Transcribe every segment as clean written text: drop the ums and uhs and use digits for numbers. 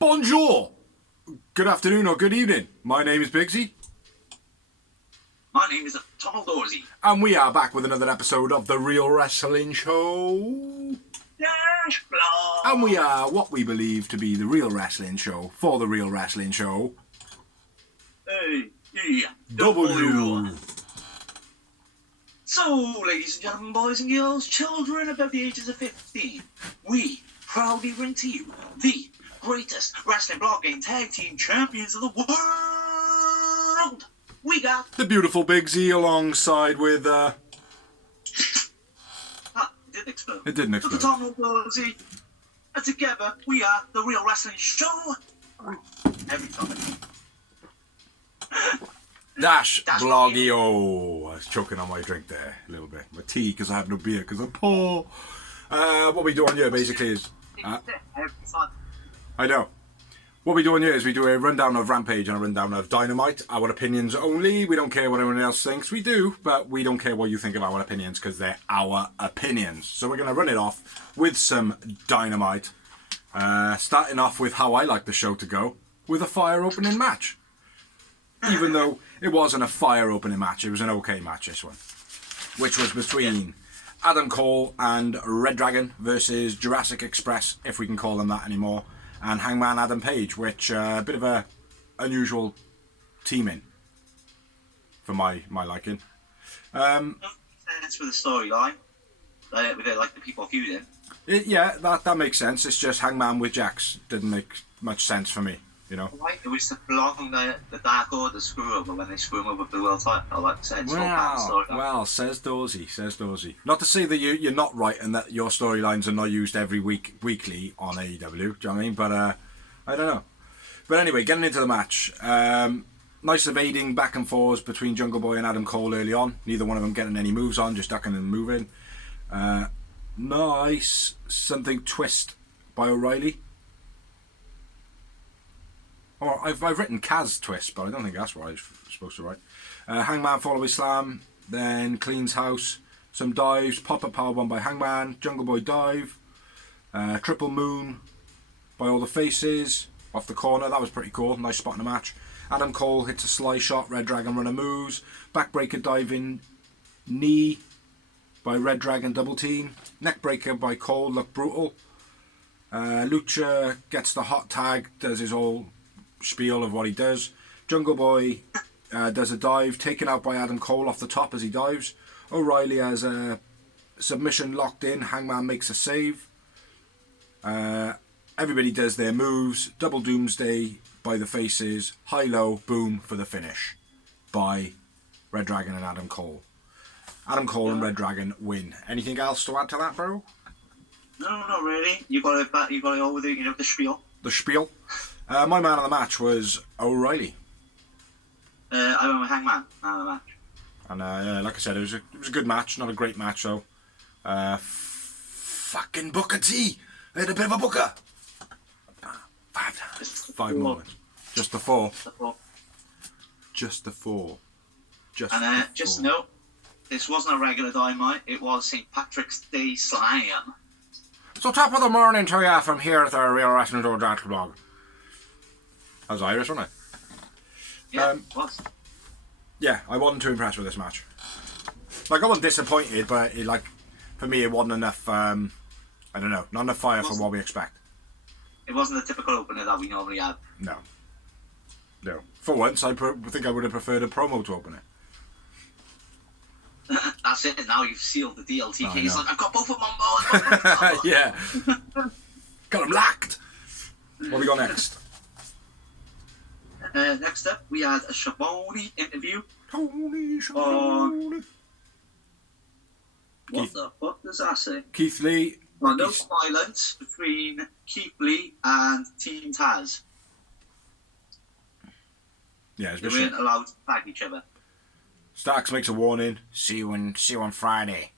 Bonjour! Good afternoon or good evening. My name is Bigsy. My name is Tom Dorsey. And we are back with another episode of The Real Wrestling Show. Dash blog. And we are what we believe to be the real wrestling show for The Real Wrestling Show. W. So, ladies and gentlemen, boys and girls, children above the ages of 15, we proudly bring to you the greatest wrestling blogging tag team champions of the world. We got the beautiful Bigsy alongside with it didn't explode. It didn't explode. The Tom Dorsey. And together we are the Real Wrestling Show. Every time. Dash Blogio. I was choking on my drink there a little bit. My tea because I have no beer because I'm poor. What we do on here basically is I know. What we do on here is we do a rundown of Rampage and a rundown of Dynamite. Our opinions only. We don't care what anyone else thinks. We do, but we don't care what you think of our opinions because they're our opinions. So we're going to run it off with some Dynamite. Starting off with how I like the show to go, with a fire opening match. Even though it wasn't a fire opening match, it was an okay match, this one. Which was between Adam Cole and Red Dragon versus Jurassic Express, if we can call them that anymore, and Hangman Adam Page, which a bit of a unusual teaming for my liking. Sense for the storyline, with like the people feuding. Yeah, that makes sense. It's just Hangman with Jax didn't make much sense for me, you know. Right, it was the blocking the Dark Order screw over when they screw him over for the world title, like I said. Well, says Dorsey. Not to say that you're not right and that your storylines are not used every weekly on AEW, do you know what I mean? But I don't know. But anyway, getting into the match. Nice evading back and forth between Jungle Boy and Adam Cole early on. Neither one of them getting any moves on, just ducking and moving. Nice something twist by O'Reilly. Or I've written Kaz twist, but I don't think that's what I was supposed to write. Hangman follow with slam, then cleans house, some dives, pop-up powerbomb by Hangman, Jungle Boy dive, triple moon by all the faces, off the corner, that was pretty cool, nice spot in the match. Adam Cole hits a sly shot, Red Dragon runner moves, backbreaker diving knee by Red Dragon double team, neckbreaker by Cole, look brutal. Lucha gets the hot tag, does his whole spiel of what he does. Jungle Boy does a dive, taken out by Adam Cole off the top as he dives. O'Reilly has a submission locked in. Hangman makes a save. Everybody does their moves. Double Doomsday by the faces. High-low, boom for the finish by Red Dragon and Adam Cole. Adam Cole and Red Dragon win. Anything else to add to that, bro? No, not really. You got it all with the spiel. The spiel. My man of the match was O'Reilly. I went with Hangman man of the match. And like I said, it was a good match, not a great match though. Fucking Booker T. I had a bit of a Booker. 5 times. 5 moments. Just the 4. Just the 4. Just to note, this wasn't a regular Dynamite. It was St. Patrick's Day Slam. So top of the morning to you from here at the Real Wrestling Show blog. That was Irish, wasn't it? Yeah, it was. Yeah, I wasn't too impressed with this match. Like, I wasn't disappointed, but for me, it wasn't enough. I don't know, not enough fire for what we expect. It wasn't the typical opener that we normally have. No. For once, I think I would have preferred a promo to open it. That's it. Now you've sealed the deal. TK's like, I've got both of them on board. Yeah. Got them locked. What we got next? Next up, we had a Schiavone interview. Tony Schiavone. What the fuck does that say? Keith Lee. No violence between Keith Lee and Team Taz. Yeah, they weren't allowed to tag each other. Starks makes a warning. See you on Friday.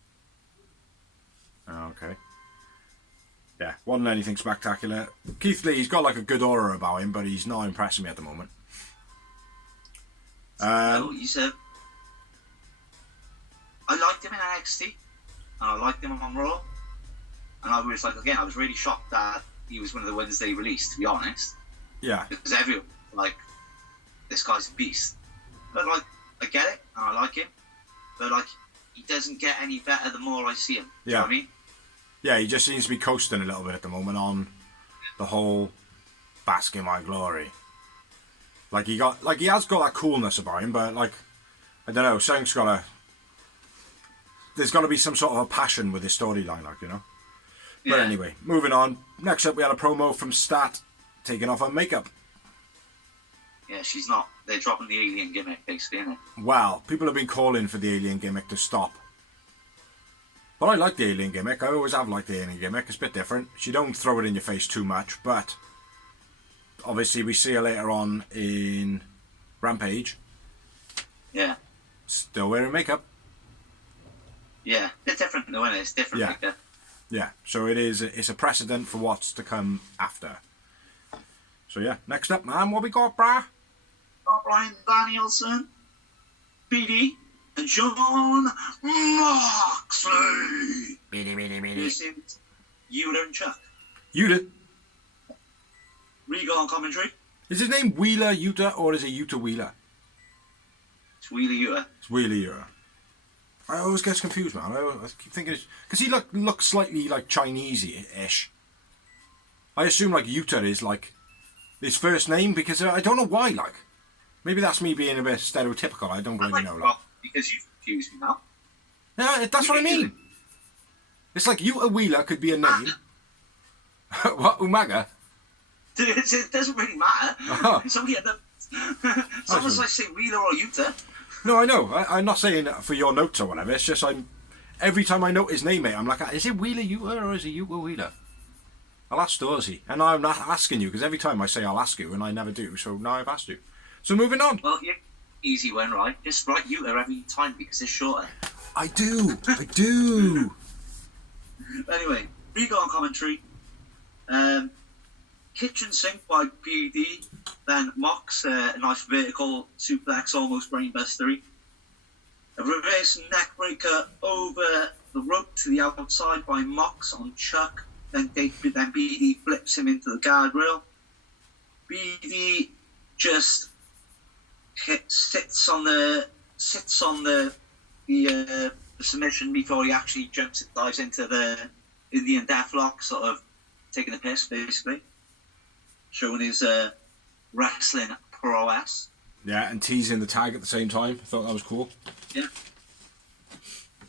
Oh, okay. Yeah, wasn't anything spectacular. Keith Lee's got like a good aura about him, but he's not impressing me at the moment. No, he's I liked him in NXT, and I liked him on Raw, and I was really shocked that he was one of the ones they released, to be honest. Yeah. Because everyone, like, this guy's a beast. But, like, I get it, and I like him. But, like, he doesn't get any better the more I see him. Do you know what I mean? Yeah, he just seems to be coasting a little bit at the moment on the whole bask in my glory. Like he has got that coolness about him, but like I don't know, there's got to be some sort of a passion with his storyline, like, you know. Yeah. But anyway, moving on. Next up, we had a promo from Stat taking off her makeup. Yeah, she's not. They're dropping the alien gimmick, basically, isn't it? Well, people have been calling for the alien gimmick to stop. But I like the alien gimmick. I always have liked the alien gimmick. It's a bit different. She don't throw it in your face too much, but obviously we see her later on in Rampage. Yeah. Still wearing makeup. Yeah, it's different though, isn't it? It's different like that. Yeah, so it's a precedent for what's to come after. So yeah, next up, man, what we got, brah? Brian Danielson, BD, and John Moxley. This is Yuta and Chuck. Yuta. Regal on commentary. Is his name Wheeler Yuta or is it Yuta Wheeler? It's Wheelie Yuta. It's Wheelie Yuta. I always get confused, man. I keep thinking because he looks slightly like Chinese-ish. I assume like Yuta is like his first name because I don't know why. Like maybe that's me being a bit stereotypical. I don't really know. Like because you confuse me now. Yeah, that's what I mean. It's like Yuta Wheeler could be a name. What, Umaga? It doesn't really matter. Oh. As long as I say Wheeler or Yuta. No, I know. I'm not saying for your notes or whatever. It's just every time I note his name, mate, I'm like, is it Wheeler Yuta or is it Yuta Wheeler? I'll ask Dorsey. And I'm not asking you because every time I say I'll ask you and I never do. So now I've asked you. So moving on. Well, yeah, easy one, right? Just write Yuta every time because it's shorter. I do. Anyway, Regal on commentary. Kitchen sink by PD. Then Mox, a nice vertical suplex, almost brainbustery. A reverse neckbreaker over the rope to the outside by Mox on Chuck. Then BD flips him into the guardrail. BD just sits on the submission before he actually dives into the Indian Deathlock, sort of taking a piss, basically. Showing his wrestling prowess. Yeah, and teasing the tag at the same time. I thought that was cool. Yeah.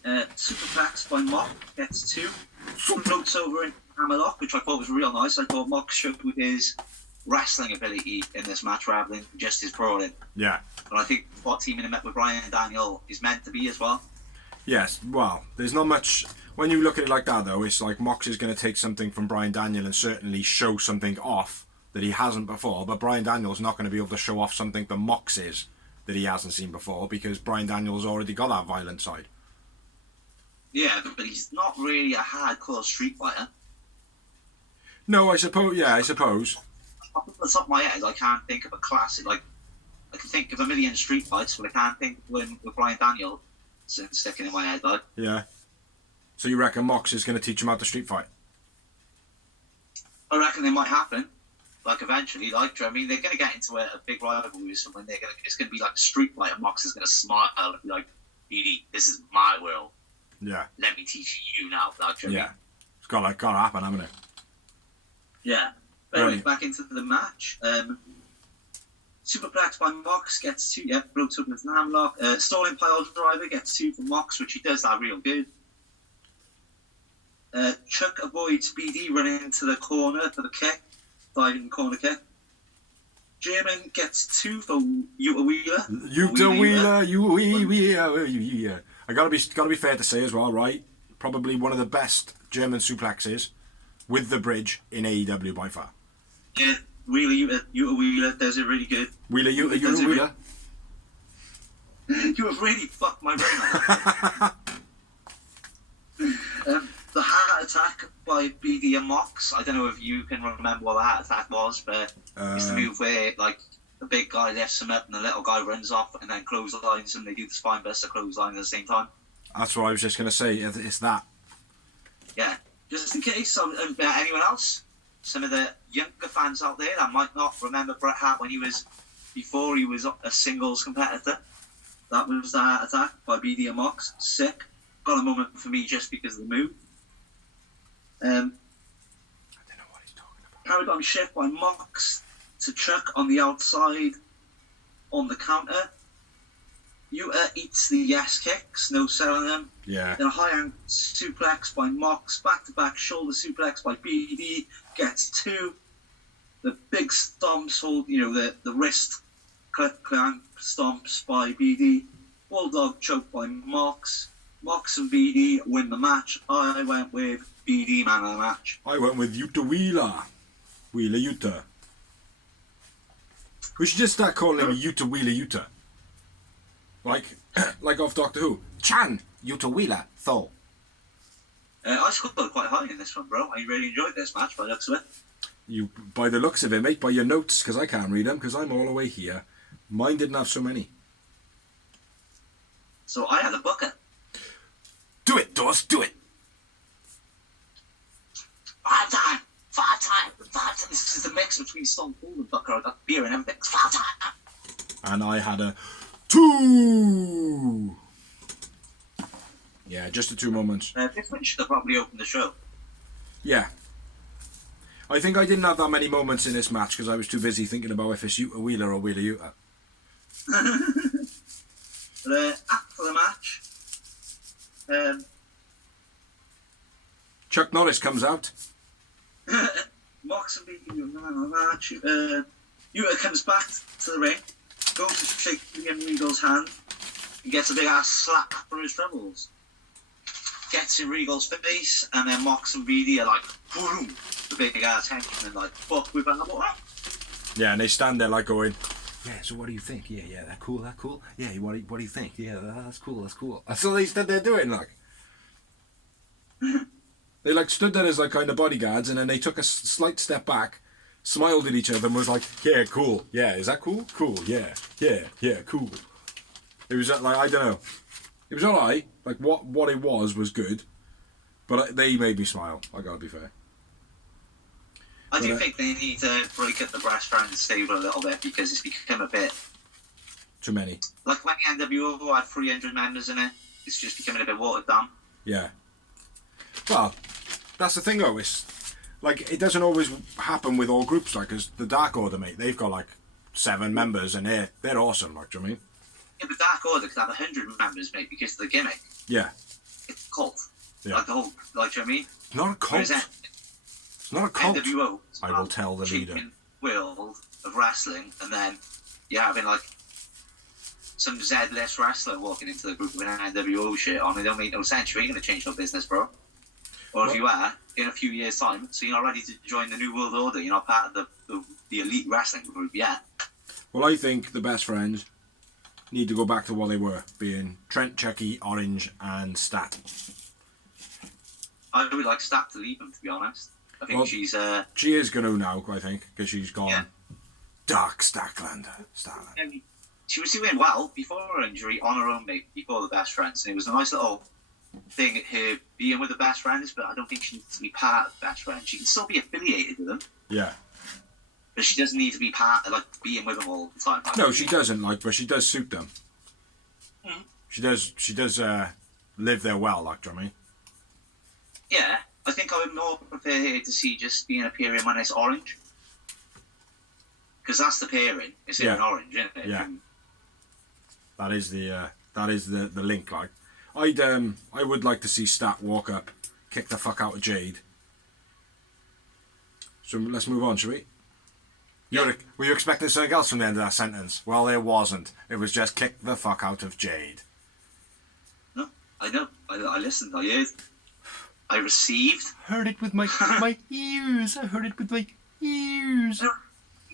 Superplex by Mock gets 2. Floats over in Hammerlock, which I thought was real nice. I thought Mock showed his wrestling ability in this match rather than just his brawling. Yeah. And I think what teaming him up with Brian Daniel is meant to be as well. Yes, well, there's not much. When you look at it like that, though, it's like Mox is going to take something from Brian Daniel and certainly show something off that he hasn't before, but Brian Daniel's not going to be able to show off something that Mox is that he hasn't seen before because Brian Daniel's already got that violent side. Yeah, but he's not really a hardcore street fighter. No, I suppose. Off the top of my head, I can't think of a classic. Like, I can think of a million street fights, but I can't think of one with Brian Daniel sticking in my head, like. Yeah. So you reckon Mox is going to teach him how to street fight? I reckon it might happen. Like, eventually, like, do you know what I mean? They're going to get into a big rivalry with someone. It's going to be like a street fight, and Mox is going to smile and be like, "Edie, this is my world. Yeah. Let me teach you now." Like, do you know what I mean? It's got to happen, haven't it? Yeah. But anyway, back into the match. Superplex by Mox gets 2. Yeah, broke up with an hamlock. Stalling pile driver gets 2 for Mox, which he does that real good. Chuck avoids BD running into the corner for the kick. Diving corner kick. German gets 2 for Yuta Wheeler. I gotta be fair to say as well, right? Probably one of the best German suplexes with the bridge in AEW by far. Yeah, Yuta Wheeler does it really good. Wheeler. You have really fucked my brain on that. The heart attack by BD and Mox. I don't know if you can remember what the heart attack was, but it's the move where like the big guy lifts him up and the little guy runs off and then clotheslines and they do the spine buster clothesline at the same time. That's what I was just going to say. It's that. Yeah. Just in case, anyone else? some of the younger fans out there that might not remember Bret Hart before he was a singles competitor. That was that attack by BD and Mox. Sick. Got a moment for me just because of the move. I don't know what he's talking about. Paradigm shift by Mox to Chuck on the outside on the counter. Yuta eats the yes kicks, no selling them. Yeah. Then a high angle suplex by Mox, back to back shoulder suplex by BD, gets 2. The big stomps hold, the wrist clank stomps by BD. Bulldog choke by Mox. Mox and BD win the match. I went with BD man of the match. I went with Yuta Wheeler. Wheeler Yuta. We should just start calling him Yuta Wheeler Yuta. Like off Doctor Who. Chan Yuta Wheeler Tho. I scored quite high in this one, bro. I really enjoyed this match by the looks of it. You, by the looks of it, mate, by your notes, because I can't read them, because I'm all the way here. Mine didn't have so many. So I had a booker. Do it, Dawes, do it! 5 time. This is the mix between Stone Cold and Booker. I got beer and a mix. 5 time. And I had a 2! Yeah, just the 2 moments. This one should have probably opened the show. Yeah. I think I didn't have that many moments in this match because I was too busy thinking about if it's Yuta Wheeler or Wheeler Yuta. But after the match, Chuck Norris comes out. Moxon beat you in the match. Yuta comes back to the ring, goes to shake William Regal's hand, and gets a big ass slap for his troubles. Gets in Regal's face, and then Mox and BD are like, boom, the big ass henchman, like, fuck with that boy. Yeah, and they stand there like going, yeah, so what do you think? Yeah, that cool. Yeah, what do you think? Yeah, that's cool. That's all they stood there doing, like. They like stood there as like kind of bodyguards, and then they took a slight step back, smiled at each other, and was like, yeah, cool. Yeah, is that cool? Cool, yeah, cool. It was like, I don't know. It was alright. Like, what it was good. But they made me smile. I gotta be fair. I do think they need to break up the brass band stable a little bit because it's become a bit... Too many. Like when the NWO had 300 members in it, it's just becoming a bit watered down. Yeah. Well, that's the thing though. It's like, it doesn't always happen with all groups. Like, as the Dark Order, mate, they've got like 7 members and they're awesome. Like, do you know what I mean? Yeah, but Dark Order could have 100 members, mate, because of the gimmick. Yeah. It's a cult. Yeah. Like the whole, like, do you know what I mean? It's not a cult. It's not a cult. NWO. I will tell the leader. World of wrestling, and then you're having like some Z-list wrestler walking into the group with an NWO shit on. It don't make no sense. You ain't gonna change no business, bro. Or if you are, in a few years' time, so you're not ready to join the New World Order. You're not part of the elite wrestling group yet. Well, I think the best friends need to go back to what they were, being Trent, Chucky, Orange, and Stat. I would like Stat to leave them, to be honest. I think she is going to now, I think, because she's gone. Yeah. Dark Statlander. She was doing well before her injury on her own, mate, before the best friends. And it was a nice little thing, her being with the best friends, but I don't think she needs to be part of the best friends. She can still be affiliated with them. Yeah. But she doesn't need to be part of, like, being with them all the time. Like. No, she doesn't, like, but she does suit them. Mm. She does live there well, like, do you know what I mean? Yeah. I think I would more prefer her to see just being appearing when it's Orange. Because that's the pairing. It's in Orange, isn't it? Yeah. That is the link, like. I would like to see Stat walk up, kick the fuck out of Jade. So let's move on, shall we? Were you expecting something else from the end of that sentence? Well, there wasn't. It was just kick the fuck out of Jade. No, I know. I listened. I heard. I received. Heard it with my ears. I heard it with my ears.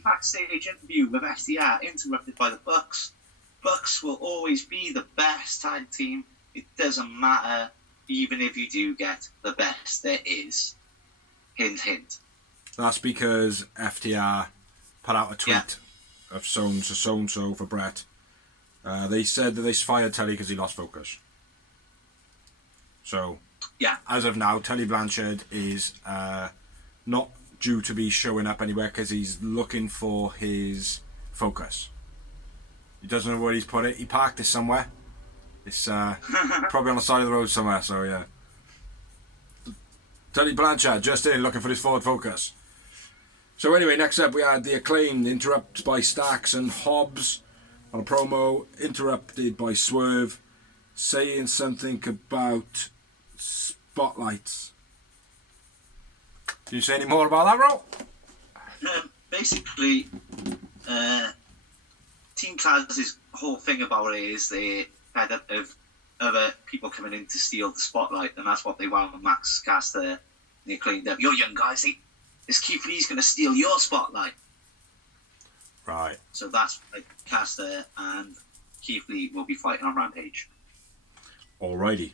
Backstage interview with FTR interrupted by the Bucks. Bucks will always be the best tag team. It doesn't matter, even if you do get the best there is. Hint, hint. That's because FTR put out a tweet of so-and-so for Brett. They said that they fired Telly because he lost focus. So, as of now, Telly Blanchard is not due to be showing up anywhere because he's looking for his Focus. He doesn't know where he's put it. He parked it somewhere. It's probably on the side of the road somewhere, so yeah. Tony Blanchard just in looking for his Ford Focus. So anyway, next up we had the Acclaimed interrupted by Stacks and Hobbs on a promo, interrupted by Swerve saying something about spotlights. Can you say any more about that, Ro? Basically, Team Taz's whole thing about it is they're fed up of other people coming in to steal the spotlight, and that's what they want with Max Caster and the Acclaimed. You're young guys, this Keith Lee's going to steal your spotlight. Right. So that's like Caster and Keith Lee will be fighting on Rampage. Alrighty.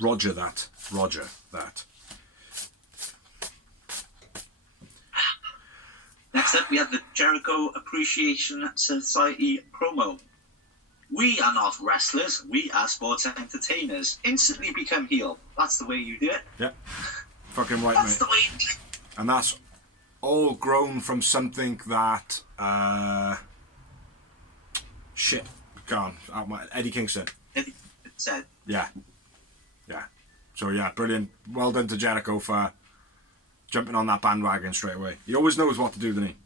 Roger that. Roger that. Next up, we have the Jericho Appreciation Society promo. We are not wrestlers, we are sports entertainers. Instantly become heel. That's the way you do it. Yep. Fucking right, That's mate. the way you do it. And that's all grown from something that shit. Gone. Out my Eddie Kingston. Eddie said. Yeah. Yeah. So yeah, brilliant. Well done to Jericho for jumping on that bandwagon straight away. He always knows what to do, doesn't he?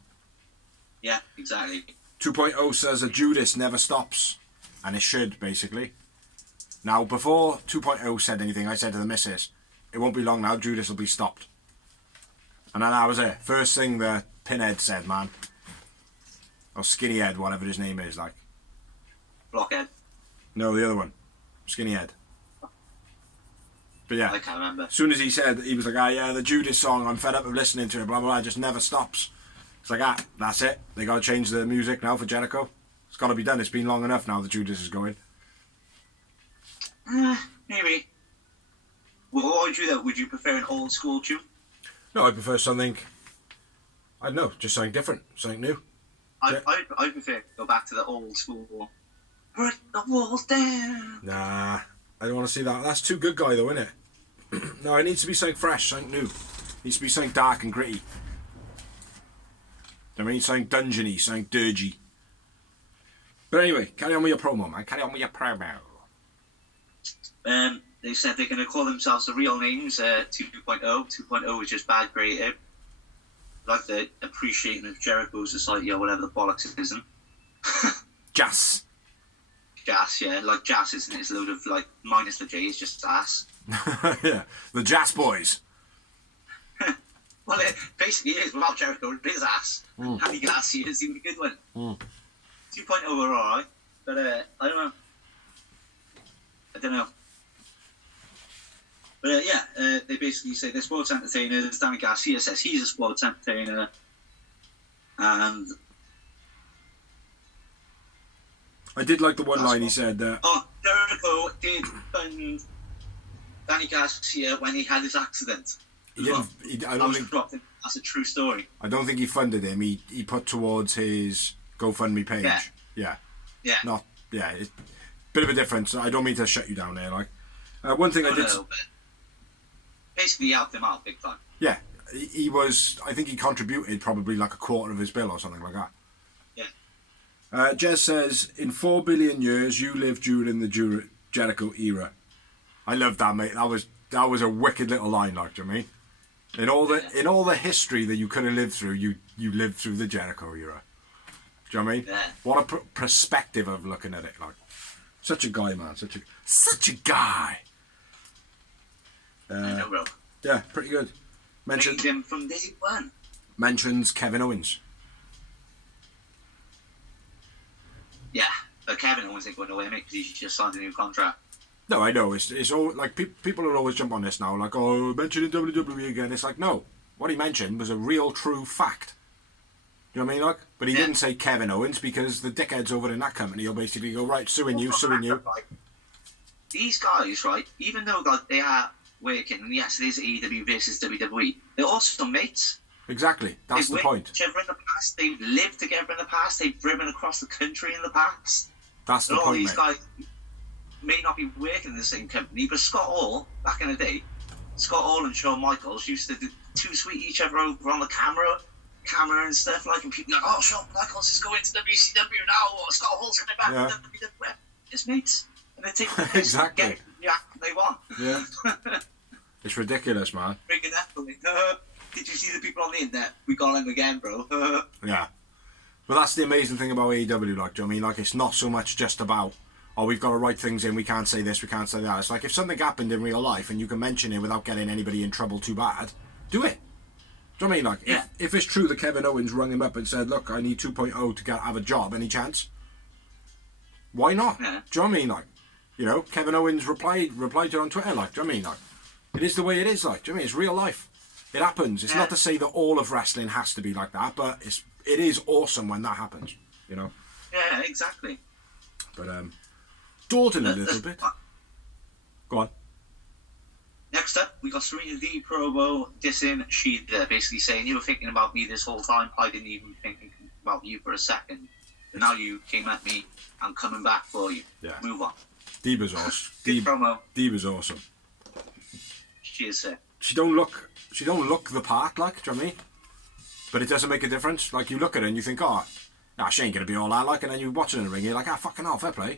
Yeah, exactly. 2.0 says a Judas never stops. And it should, basically. Now, before 2.0 said anything, I said to the missus, it won't be long now, Judas will be stopped. And then that was it. First thing the Pinhead said, man. Or Skinnyhead, whatever his name is, like. Blockhead. No, the other one. Skinnyhead. But yeah. I can't remember. As soon as he said, he was like, yeah, the Judas song, I'm fed up of listening to it, blah, blah, blah, it just never stops. It's like, that's it. They got to change the music now for Jericho. It's got to be done. It's been long enough now the Judas is going. Maybe. Well, what would you though? Would you prefer an old school tune? No, I prefer something, I don't know, just something different, something new. I prefer to go back to the old school. Break the walls down. Nah, I don't want to see that. That's too good guy though, isn't it? No, it needs to be something fresh, something new. It needs to be something dark and gritty. I mean, something dungeony, something dirgy. But anyway, carry on with your promo, man. Carry on with your promo. They said they're going to call themselves the real names, 2.0. 2.0 is just bad creative. Like the appreciating of Jericho Society or whatever the bollocks it isn't. Jazz. Jazz, yeah. Like Jazz isn't it? It's a load of, like, minus the J, it's just ass. Yeah, the Jazz Boys. Well, it basically is. Without Jericho, it is ass. Happy Garcia is the only good one. 2.0 were alright, but I don't know. But yeah, they basically say they're sports entertainers. Danny Garcia says he's a sports entertainer. And I did like the one line he said. Jericho did fund Danny Garcia when he had his accident. He didn't. That's a true story. I don't think he funded him. He put towards his GoFundMe page. Yeah. Not. Yeah. It's bit of a difference. I don't mean to shut you down there. Like one thing I did. Basically, helped him out big time. Yeah, he was. I think he contributed probably like a quarter of his bill or something like that. Yeah. Jez says, in 4 billion years, you lived during the Jericho era. I love that, mate. That was a wicked little line, like, do you know what I mean? In all the history that you could have lived through, you lived through the Jericho era. Do you know what I mean? Yeah. What a perspective of looking at it, like. Such a guy, man. Such a guy. I know, bro. Yeah, pretty good. Made him from day one. Mentions Kevin Owens. Yeah, but Kevin Owens ain't going away, mate, because he's just signed a new contract. No, I know. It's all like people will always jump on this now, like, oh, mentioning WWE again. It's like, no, what he mentioned was a real, true fact. You know what I mean, like? But he didn't say Kevin Owens because the dickheads over in that company will basically go, right, suing you. These guys, right, even though like, they are working, and yes, it is AEW versus WWE, they're also mates. Exactly, that's the point. They've worked together in the past, they've lived together in the past, they've driven across the country in the past. That's the and point, all these mate. guys may not be working in the same company, but Scott Hall, back in the day, Scott Hall and Shawn Michaels used to do too sweet each other over on the camera and stuff like, and people like, oh, Shawn Michaels is going to WCW now, or Scott Hall's coming back to WWF. Just mates. And they take the piss Exactly. and get the act they want. Yeah. It's ridiculous, man. Bringing that for me. Did you see the people on the internet? We got him again, bro. Yeah. But that's the amazing thing about AEW, like, do you know what I mean? Like, it's not so much just about, oh, we've got to write things in, we can't say this, we can't say that. It's like, if something happened in real life and you can mention it without getting anybody in trouble too bad, do it. Do you know what I mean? Like, yeah. if it's true that Kevin Owens rung him up and said, look, I need 2.0 to have a job, any chance? Why not? Yeah. Do you know what I mean? Like, you know, Kevin Owens replied to it on Twitter, like, do you know what I mean? Like, it is the way it is, like, do you know what I mean? It's real life. It happens. It's not to say that all of wrestling has to be like that, but it is awesome when that happens, you know? Yeah, exactly. But, dawdling a little bit. Go on. Next up, we got Serena D promo dissing Shida, basically saying, you were thinking about me this whole time, I didn't even think about you for a second. But now you came at me, I'm coming back for you. Yeah. Move on. Diva's awesome. Good promo. Diva's awesome. She is sick. She don't look the part, like, do you know what I mean? But it doesn't make a difference. Like, you look at her and you think, oh, nah, she ain't going to be all that, like, and then you watch her in the ring, you're like, fucking hell, fair play.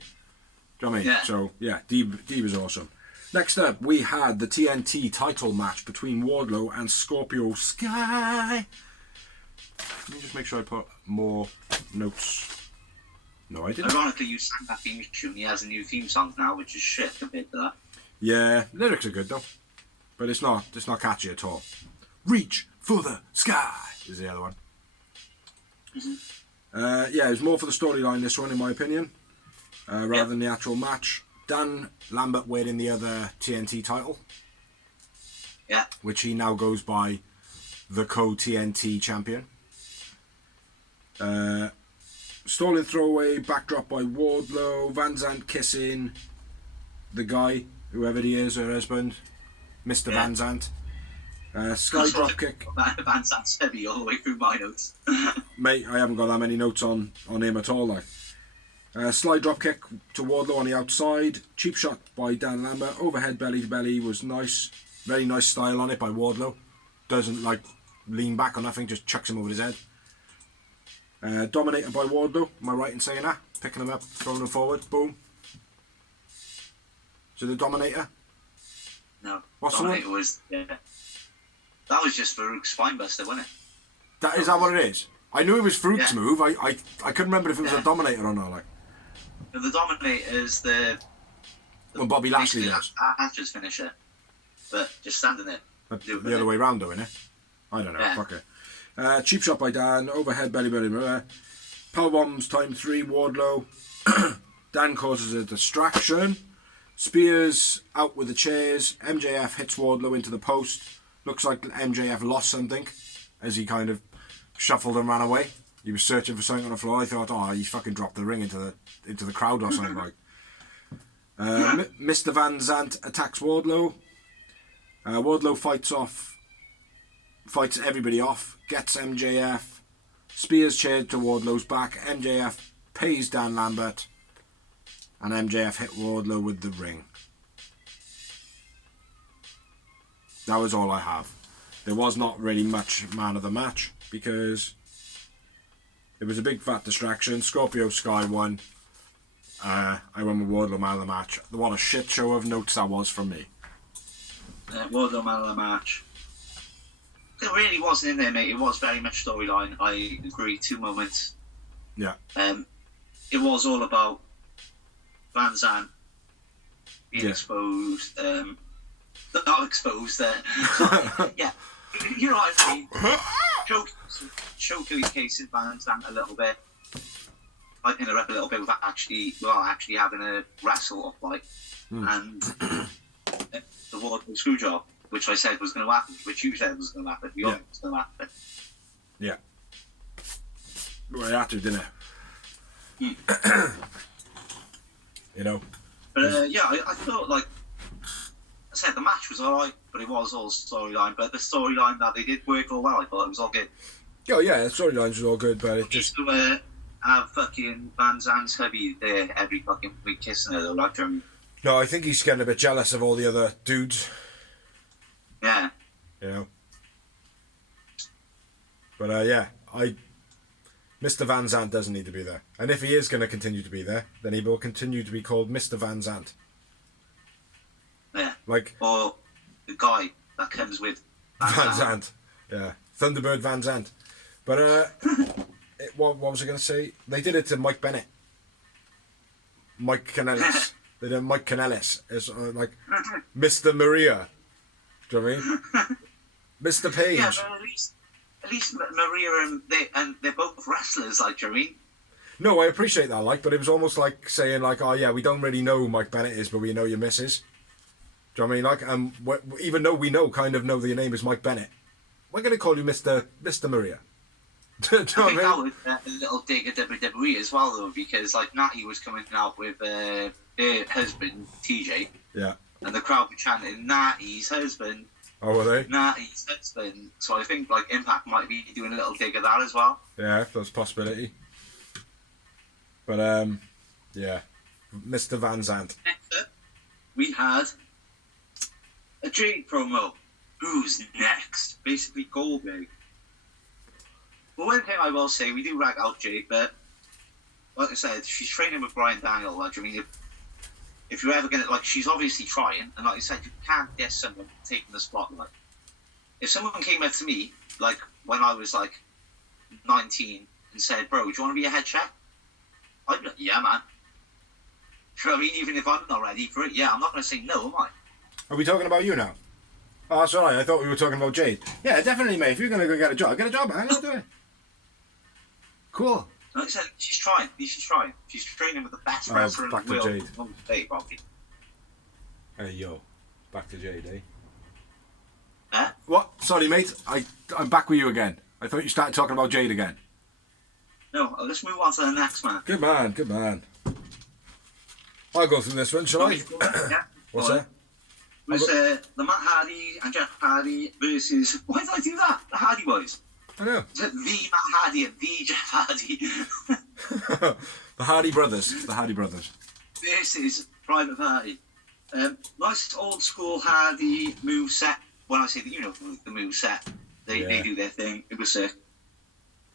Do you know what I mean? Yeah. So, yeah, Diva's awesome. Next up, we had the TNT title match between Wardlow and Scorpio Sky. Let me just make sure I put more notes. No, I didn't. Ironically, you sang that theme tune. He has a new theme song now, which is shit compared to that. Yeah, lyrics are good though, but it's not catchy at all. Reach for the sky is the other one. Mm-hmm. Yeah, it was more for the storyline, this one, in my opinion, rather than the actual match. Dan Lambert wearing the other TNT title, which he now goes by the co-TNT champion. Stalling throwaway, backdrop by Wardlow, Van Zandt kissing the guy, whoever he is, her husband, Mr. Van Zandt. Sky dropkick. Van Zandt's heavy all the way through my notes. Mate, I haven't got that many notes on him at all. Like, slide dropkick to Wardlow on the outside. Cheap shot by Dan Lambert. Overhead belly to belly was nice. Very nice style on it by Wardlow. Doesn't like lean back or nothing, just chucks him over his head. Dominator by Wardlow. Am I right in saying that? Picking him up, throwing him forward. Boom. So the Dominator? No. What's Dominator the one? was, that was just Farouk's spinebuster, wasn't it? Is that what it is? I knew it was Farouk's move. I couldn't remember if it was a Dominator or not. Like, The Dominator is the when Bobby Lashley does. Ashes finisher, but just standing there. The other way round, though, innit? I don't know. Yeah. Fuck it. Cheap shot by Dan. Overhead belly. Power bombs time 3. Wardlow. Dan causes a distraction. Spears out with the chairs. MJF hits Wardlow into the post. Looks like MJF lost something as he kind of shuffled and ran away. He was searching for something on the floor. I thought, oh, he fucking dropped the ring into the crowd or something. Like. Mr. Van Zandt attacks Wardlow. Wardlow fights everybody off, gets MJF. Spears chaired to Wardlow's back. MJF pays Dan Lambert, and MJF hit Wardlow with the ring. That was all I have. There was not really much man of the match because it was a big fat distraction. Scorpio Sky won. I won with Wardlow man of the match. What a shit show of notes that was from me. Wardlow man of the match. It really wasn't in there, mate. It was very much storyline. I agree. 2 moments. Yeah. It was all about Van Zandt being exposed. Not exposed there. Yeah. You know what I mean? Showcasing Van Zandt a little bit. Lighting her up a little bit without actually having a wrestle or fight. And the Wardlow screw job, which I said was going to happen, which you said was going to happen, we all knew was going to happen. Yeah. Well, it had to, didn't it? You know? But I thought, like I said, the match was alright, but it was all storyline. But the storyline that they did work all well, I thought it was all good. Oh, yeah, the storylines was all good, but it just... to have fucking Van Zandt's hubby there every fucking week kissing her, though, like, No, I think he's getting a bit jealous of all the other dudes. Yeah. You know. But Mr. Van Zandt doesn't need to be there. And if he is going to continue to be there, then he will continue to be called Mr. Van Zandt. Yeah. Like, or the guy that comes with Van Zandt. Yeah. Thunderbird Van Zandt. But what was I going to say? They did it to Mike Bennett. Mike Kanellis. They did Mike Kanellis as like Mr. Maria. Do you know what I mean? Mr. Page. Yeah, but at least Maria and they're both wrestlers, like, do you know what I mean? No, I appreciate that, like, but it was almost like saying, like, oh yeah, we don't really know who Mike Bennett is, but we know your missus. Do you know what I mean? Like, even though we kind of know that your name is Mike Bennett, we're going to call you Mr. Maria. Do you know I think what I mean? that was a little dig at WWE as well, though, because, like, Natty was coming out with her husband, TJ, Yeah. and the crowd were chanting, Natty's husband, Oh, were they? Natty's husband. So I think, like, Impact might be doing a little dig at that as well. Yeah, there's a possibility. But, yeah. Mr. Van Zandt. Next up, we had a Jade promo. Who's next? Basically, Goldberg. But one thing I will say, we do rag out Jade, but like I said, she's training with Bryan Daniel. Like, I mean, if you're ever going to, like, she's obviously trying, and like I said, you can't get someone taking the spotlight. If someone came up to me, like, when I was, like, 19, and said, bro, do you want to be a head chef? I'd be like, yeah, man. Do you know what I mean? Even if I'm not ready for it, yeah, I'm not going to say no, am I? Are we talking about you now? Oh, that's all right. I thought we were talking about Jade. Yeah, definitely, mate. If you're going to go get a job, man. Let's do it. Cool. Like I said, she's trying. She's trying. She's training with the best wrestler in the back to world. Jade. Today, probably. Hey, yo. Back to Jade, eh? Huh? What? Sorry, mate. I'm back with you again. I thought you started talking about Jade again. No, let's move on to the next man. Good man, good man. I'll go through this one, shall I? Yeah. What's that? It was the Matt Hardy and Jeff Hardy versus... Why did I do that? The Hardy Boys. I know. Is it the Matt Hardy and the Jeff Hardy? The Hardy Brothers. The Hardy Brothers. This is Private Party. Nice old school Hardy move set. When I say that, you know the move set. They do their thing. It was sick.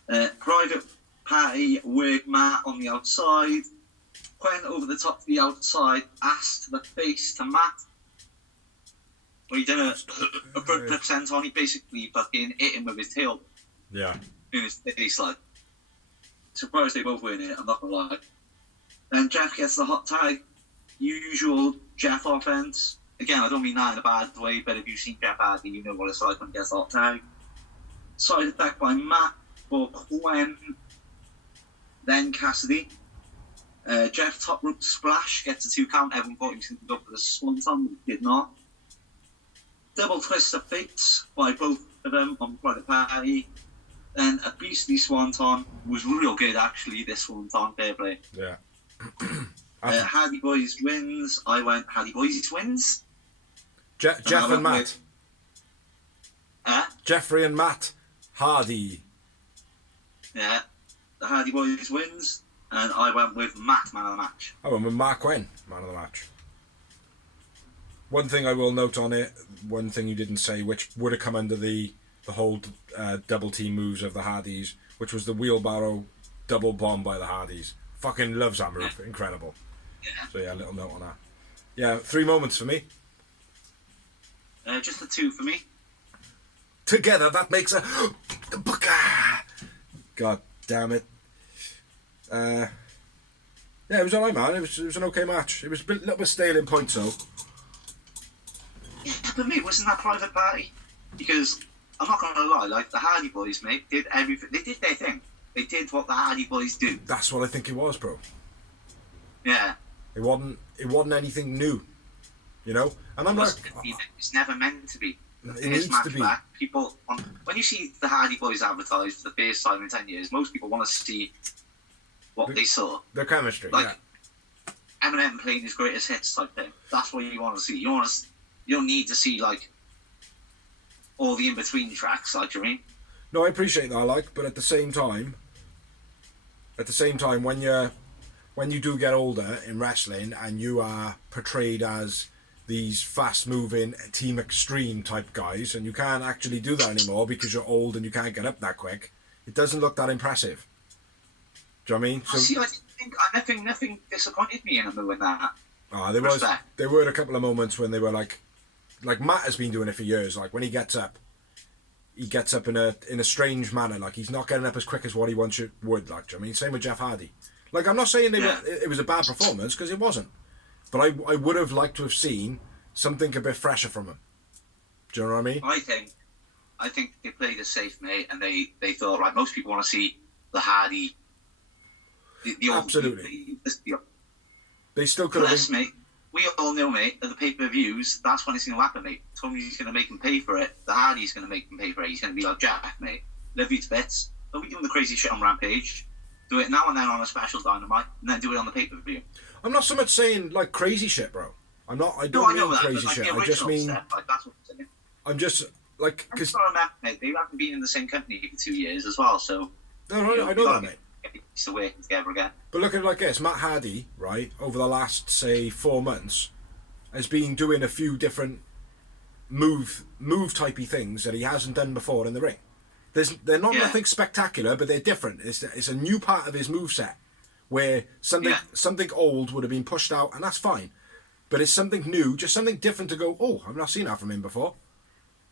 Private Party work Matt on the outside. Went over the top to the outside. Ass to the face to Matt. Well, he did a front flip senton. He basically fucking hit him with his tail. Yeah. In his face, like. Surprised they both win it, I'm not gonna lie. Then Jeff gets the hot tag. Usual Jeff offense. Again, I don't mean that in a bad way, but if you've seen Jeff Hardy, you know what it's like when he gets the hot tag. Side attack by Matt for Quen. Then Cassidy. Jeff top rope splash, gets a 2 count. Everyone thought he was going to go for the swanton, but he did not. Double twist of fates by both of them on Private Party. Then a beastly swanton. Was real good, actually, this swanton. Fair play. Yeah. Hardy Boys wins. I went Hardy Boys wins. Jeff and Matt. Jeffrey and Matt Hardy. Yeah. The Hardy Boys wins. And I went with Matt, man of the match. I went with Mark Quinn, man of the match. One thing I will note on it, one thing you didn't say, which would have come under the whole double team moves of the Hardys, which was the wheelbarrow double bomb by the Hardys. Fucking loves that move. Yeah. Incredible. Yeah. So yeah, a little note on that. Yeah, 3 moments for me. Just the 2 for me. Together, that makes a... God damn it. Yeah, it was alright, man. It was an okay match. It was a little bit stale in points, though. Yeah, but mate, wasn't that Private Party? Because I'm not gonna lie, like the Hardy Boys, mate, did everything. They did their thing. They did what the Hardy Boys do. That's what I think it was, bro. Yeah. It wasn't anything new, you know. And I'm like, it's never meant to be. It needs to be. Back, people, when you see the Hardy Boys advertised for the first time in 10 years, most people want to see what they saw. Their chemistry, like, yeah. Eminem playing his greatest hits type thing. That's what you want to see. You don't need to see like all the in between tracks. Like, you know what I mean? No, I appreciate that, like, but at the same time, when you do get older in wrestling and you are portrayed as these fast-moving Team Extreme type guys, and you can't actually do that anymore because you're old and you can't get up that quick. It doesn't look that impressive. Do you know what I mean? So, See, I think nothing disappointed me in him doing that. There were a couple of moments when they were like Matt has been doing it for years. Like when he gets up in a strange manner. Like he's not getting up as quick as what he once would. Like, do you know what I mean? Same with Jeff Hardy. Like I'm not saying it was a bad performance because it wasn't, but I would have liked to have seen something a bit fresher from him. Do you know what I mean? I think they played it safe, mate, and they thought, right, most people want to see the Hardy. The old, absolutely. They still could have. Mate, we all know, mate, at the pay-per-views, that's when it's going to happen, mate. Tony's going to make him pay for it. The Hardy's going to make him pay for it. He's going to be like, Jack, mate, love you to bits. Don't be doing the crazy shit on Rampage. Do it now and then on a special Dynamite, and then do it on the pay-per-view. I'm not so much saying, like, crazy shit, bro. I don't mean that, crazy like, shit. I just mean... Step, like, that's what I'm saying. I'm just, like... I'm just remember, mate, they haven't been in the same company for 2 years as well, so... No, I know that, mate. It's working together again. But look at it like this. Matt Hardy, right, over the last, say, 4 months, has been doing a few different move-typey things that he hasn't done before in the ring. They're not nothing spectacular, but they're different. It's a new part of his moveset where something old would have been pushed out, and that's fine. But it's something new, just something different to go, oh, I've not seen that from him before.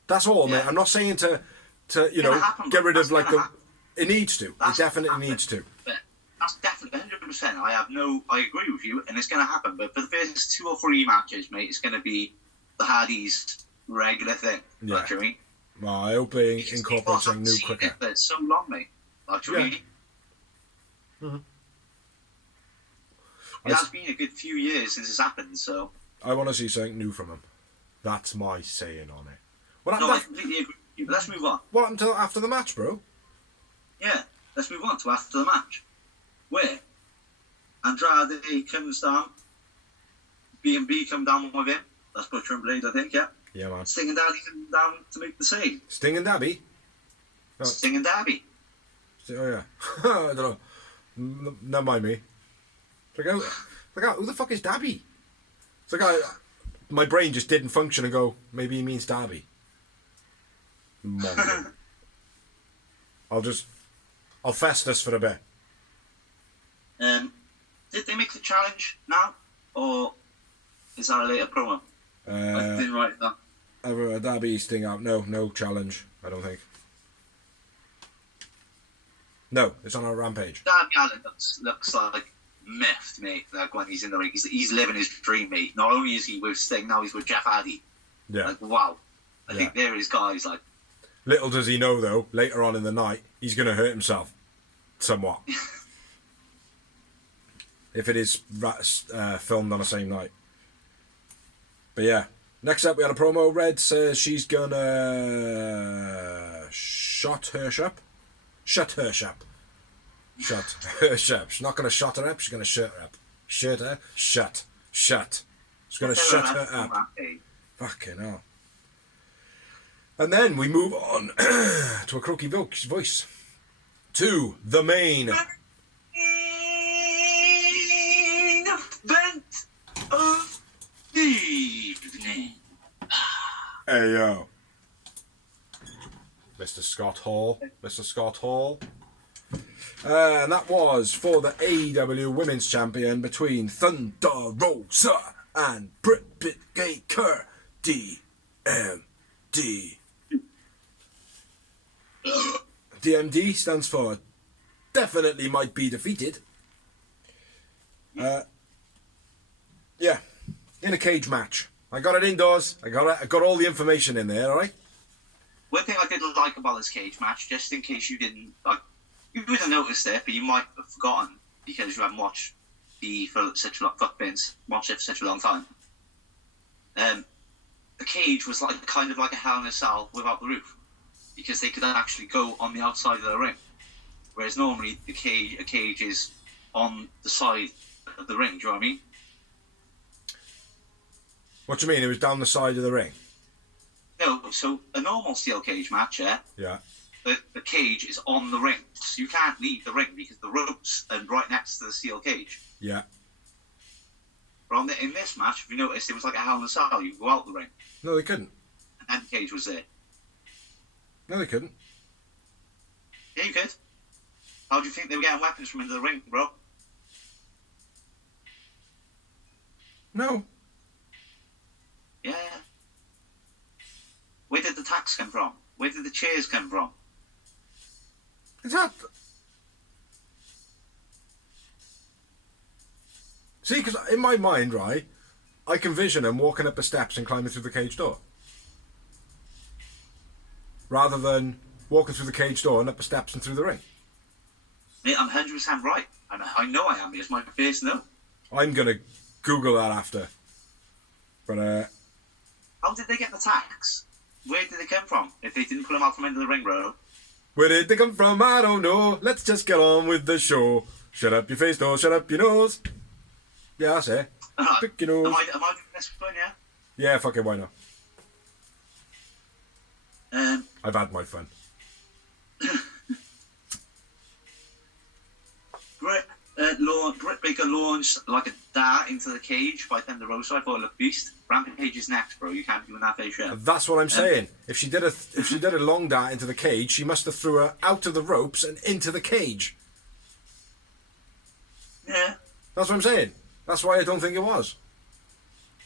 That's all, mate. I'm not saying to get rid of, like, the... It needs to. It definitely needs to. But that's definitely 100%. I agree with you, and it's going to happen. But for the first 2 or 3 matches, mate, it's going to be the Hardys' regular thing. Yeah. Like, you know what I mean? Well, I hope they incorporate something new quicker. It's so long, mate. Like, you know what I mean? Mm-hmm. It has been a good few years since it's happened, so... I want to see something new from him. That's my saying on it. I completely agree with you, but let's move on. What happened till after the match, bro? Yeah, let's move on to after the match, where Andrade comes down, B&B come down with him. That's Butcher and Blade, I think, yeah. Yeah, man. Sting and Darby come down to make the save. Sting and Darby? Oh. Sting and Darby. Oh, yeah. I don't know. Never mind me. It's like, who the fuck is Darby? It's like, my brain just didn't function and go, maybe he means Darby. I'll fest this for a bit. Did they make the challenge now? Or is that a later promo? I didn't write that. Darby Sting out. No challenge, I don't think. No, it's on a Rampage. Darby Allin looks like miffed, mate. Like when he's in the ring. He's living his dream, mate. Not only is he with Sting, now he's with Jeff Hardy. Yeah. Like, wow. I think there is guys like... Little does he know, though, later on in the night, he's going to hurt himself. Somewhat. If it is filmed on the same night. But yeah. Next up, we had a promo. Red says she's going to shut Hirsch up. Shut Hirsch up. Shut Hirsch up. She's not going to shut her up, she's going to shut her up. Shut her. Shut. Shut. She's going to shut her up. Fucking hell. And then we move on to a croaky voice. To the main event of the evening. Hey, yo. Mr. Scott Hall. And that was for the AEW Women's Champion between Thunder Rosa and Britt Baker, DMD. DMD stands for definitely might be defeated. Yeah, in a cage match. I got it indoors. I got all the information in there. All right. One thing I did like about this cage match, just in case you didn't you would have noticed it, but you might have forgotten because you haven't watched watched it for such a long time. The cage was kind of like a Hell in a Cell without the roof, because they could actually go on the outside of the ring, whereas normally a cage is on the side of the ring. Do you know what I mean? What do you mean? It was down the side of the ring? No, so a normal steel cage match, yeah. The cage is on the ring, so you can't leave the ring because the ropes are right next to the steel cage. Yeah. But in this match, if you noticed, it was like a Hell in a Cell. You could go out the ring. No, they couldn't. And the cage was there. No, they couldn't. Yeah, you could. How do you think they were getting weapons from into the ring, bro? No. Yeah. Where did the tacks come from? Where did the chairs come from? Is that... See, because in my mind, right, I can vision him walking up the steps and climbing through the cage door. Rather than walking through the cage door and up the steps and through the ring. Mate, I'm 100% right. And I know I am. It's my first no. I'm going to Google that after. But, How did they get the tacks? Where did they come from? If they didn't pull them out from under the ring, bro. where did they come from? I don't know. Let's just get on with the show. Shut up your face, door. Shut up your nose. Yeah, that's it. Pick your nose. Am I doing this one, yeah? Yeah, fuck it, why not? Um, I've had my fun. Britt Baker launched like a dart into the cage by Thunder Rosa. I thought it looked beast. Rampage is next, bro. You can't be doing that face shit. That's what I'm saying. If she did a long dart into the cage, she must have threw her out of the ropes and into the cage. Yeah. That's what I'm saying. That's why I don't think it was.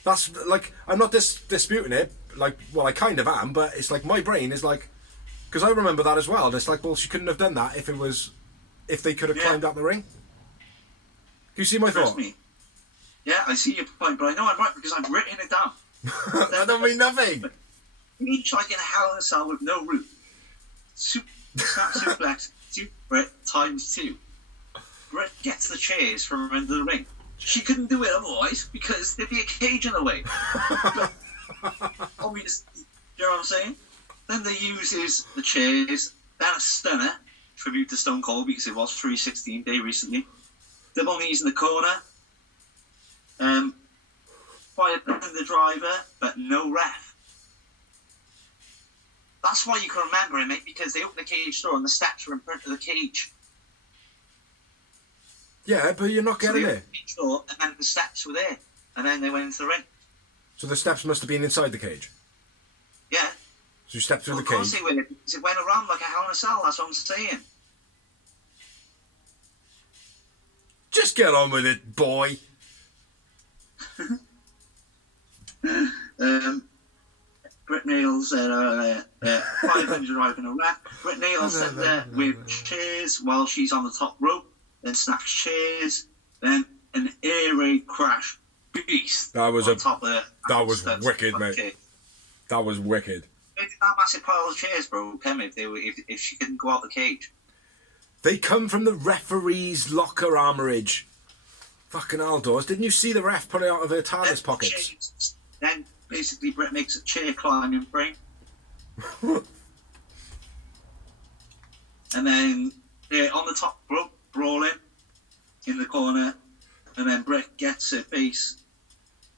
That's like, I'm not disputing it. Like, well, I kind of am, but it's like my brain is like, because I remember that as well. It's like, well, she couldn't have done that if they could have climbed out the ring. Do you see my thought? Me. Yeah, I see your point, but I know I'm right because I've written it down. That don't mean nothing. Each like in a Hell in a Cell with no roof. Snap suplex to Britt ×2. Britt gets the chairs from under the ring. She couldn't do it otherwise because there'd be a cage in the way. Obviously, you know what I'm saying? Then they uses the chairs, then a stunner, tribute to Stone Cold because it was 316 Day recently. Double knees in the corner. Fired the driver, but no ref. That's why you can remember it, mate, because they opened the cage door and the steps were in front of the cage. Yeah, but you're not getting it. The cage door, and then the steps were there, and then they went into the ring. So the steps must have been inside the cage. Yeah. So you stepped through the Of course cage. they were, because it went around like a Hell in a Cell, that's what I'm saying. Just get on with it, boy. Britt Nails 500 driving a rep. Britt Nails sat there with chairs while she's on the top rope, then snatched chairs, then an air raid crash beast. That was wicked, mate. Chairs. That was wicked. Where did that massive pile of chairs, bro, come if she couldn't go out the cage? They come from the referee's locker armorage. Fucking hell, doors. Didn't you see the ref pull it out of her TARDIS pockets? Then basically Britt makes a chair climbing frame. And then on the top rope, brawling in the corner. And then Britt gets her face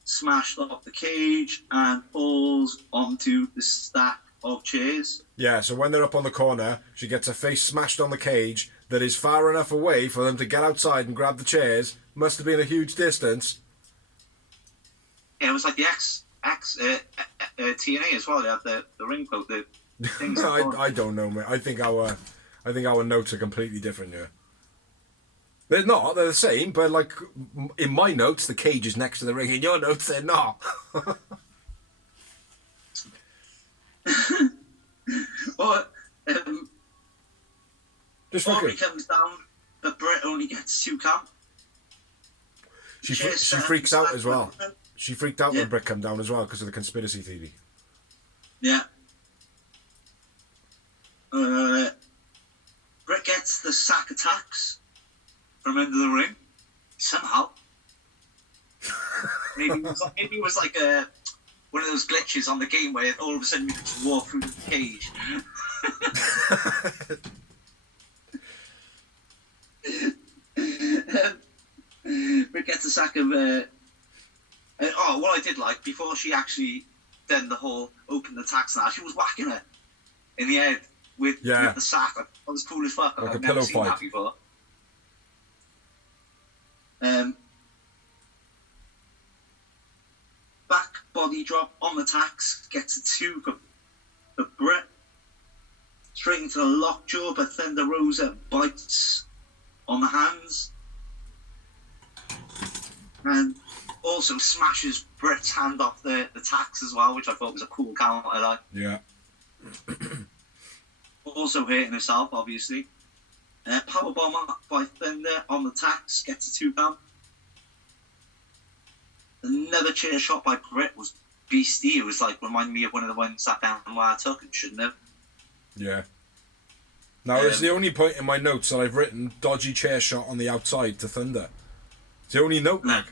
smashed off the cage and falls onto the stack of chairs. Yeah, so when they're up on the corner, she gets her face smashed on the cage that is far enough away for them to get outside and grab the chairs. Must have been a huge distance. Yeah, it was like the TNA as well. They had the ring quote, the things. I don't know, mate. I think our notes are completely different here. They're not. They're the same, but like in my notes, the cage is next to the ring. In your notes, they're not. Well, Just Aubrey comes down, but Britt only gets 2 count. She freaks out as well. She freaked out when Britt came down as well because of the conspiracy theory. Yeah. Britt gets the sack attacks from under the ring somehow. Maybe it was like one of those glitches on the game where all of a sudden you can just walk through the cage. Britt gets a sack of. What I did like before she actually done the whole open the tax now, she was whacking her in the head with the sack. That was cool as fuck. Like I've a never pillow seen fight. that before. body drop on the tacks, gets a 2 for Britt. Straight into the lockjaw, but Thunder Rosa bites on the hands. And also smashes Britt's hand off the tacks as well, which I thought was a cool counter. Like. Yeah. Also hurting herself, obviously. Powerbomb by Thunder on the tacks, gets a 2 count. Another chair shot by Britt was beastie. It was like, reminded me of one of the ones that down where I took and shouldn't have. Yeah. Now, it's the only point in my notes that I've written, dodgy chair shot on the outside to Thunder. It's the only note, like.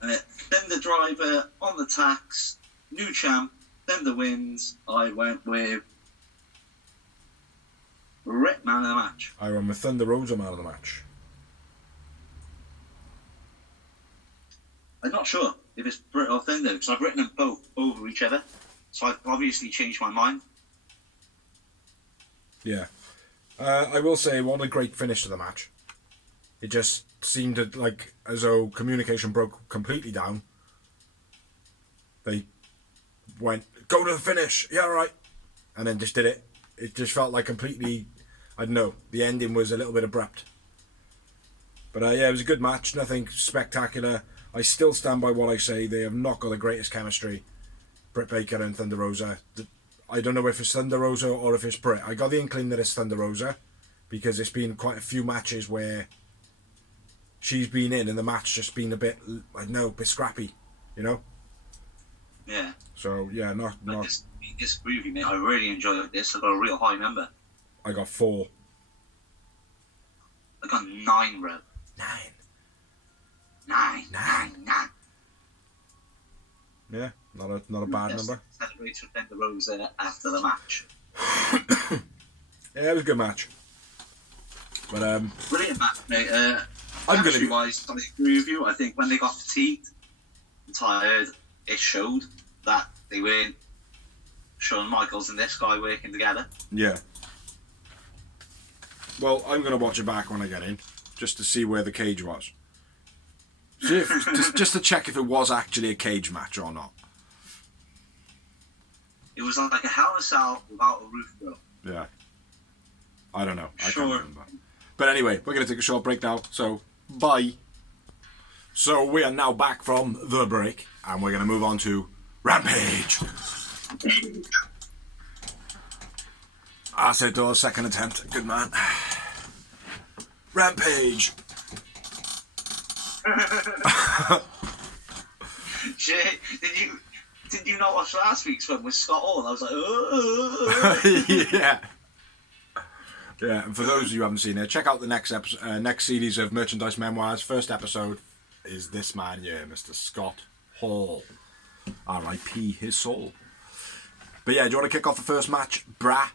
Thunder driver on the tacks, new champ, Thunder wins. I went with Britt man of the match. I went with Thunder Rosa man of the match. I'm not sure if it's Britt or Thunder because I've written them both over each other, so I've obviously changed my mind. Yeah. I will say, what a great finish to the match. It just seemed like as though communication broke completely down. They went, go to the finish, yeah, all right. And then just did it. It just felt like completely, I don't know, the ending was a little bit abrupt. But yeah, it was a good match, nothing spectacular. I still stand by what I say, they have not got the greatest chemistry, Britt Baker and Thunder Rosa. I don't know if it's Thunder Rosa or if it's Britt. I got the inkling that it's Thunder Rosa because it's been quite a few matches where she's been in and the match just been a bit, I don't know, a bit scrappy, you know? Yeah. So, yeah, not... I disagree with you, mate. I really enjoyed this. I got a real high number. I got 4. I got 9, bro. 9. 9. Yeah, not a bad number. Celebrates with Thunder Rosa after the match. Yeah, it was a good match. But Brilliant match, mate. I'm gonna be wise. I agree with you. I think when they got fatigued and tired, it showed that they weren't Shawn Michaels and this guy working together. Yeah. Well, I'm gonna watch it back when I get in, just to see where the cage was. See if, just to check if it was actually a cage match or not. It was like a Hell in a Cell without a roof, bro. Yeah. I don't know. I Sure. can't remember. But anyway, we're going to take a short break now, so bye. So we are now back from the break, and we're going to move on to Rampage. That's it, though. Second attempt. Good man. Rampage. Shit, did you not watch last week's one with Scott Hall? I was like, oh. Yeah. Yeah, and for those of you who haven't seen it, check out the next episode, next series of merchandise memoirs. First episode is this man here, Mr. Scott Hall. R.I.P. his soul. But yeah, do you want to kick off the first match, brah?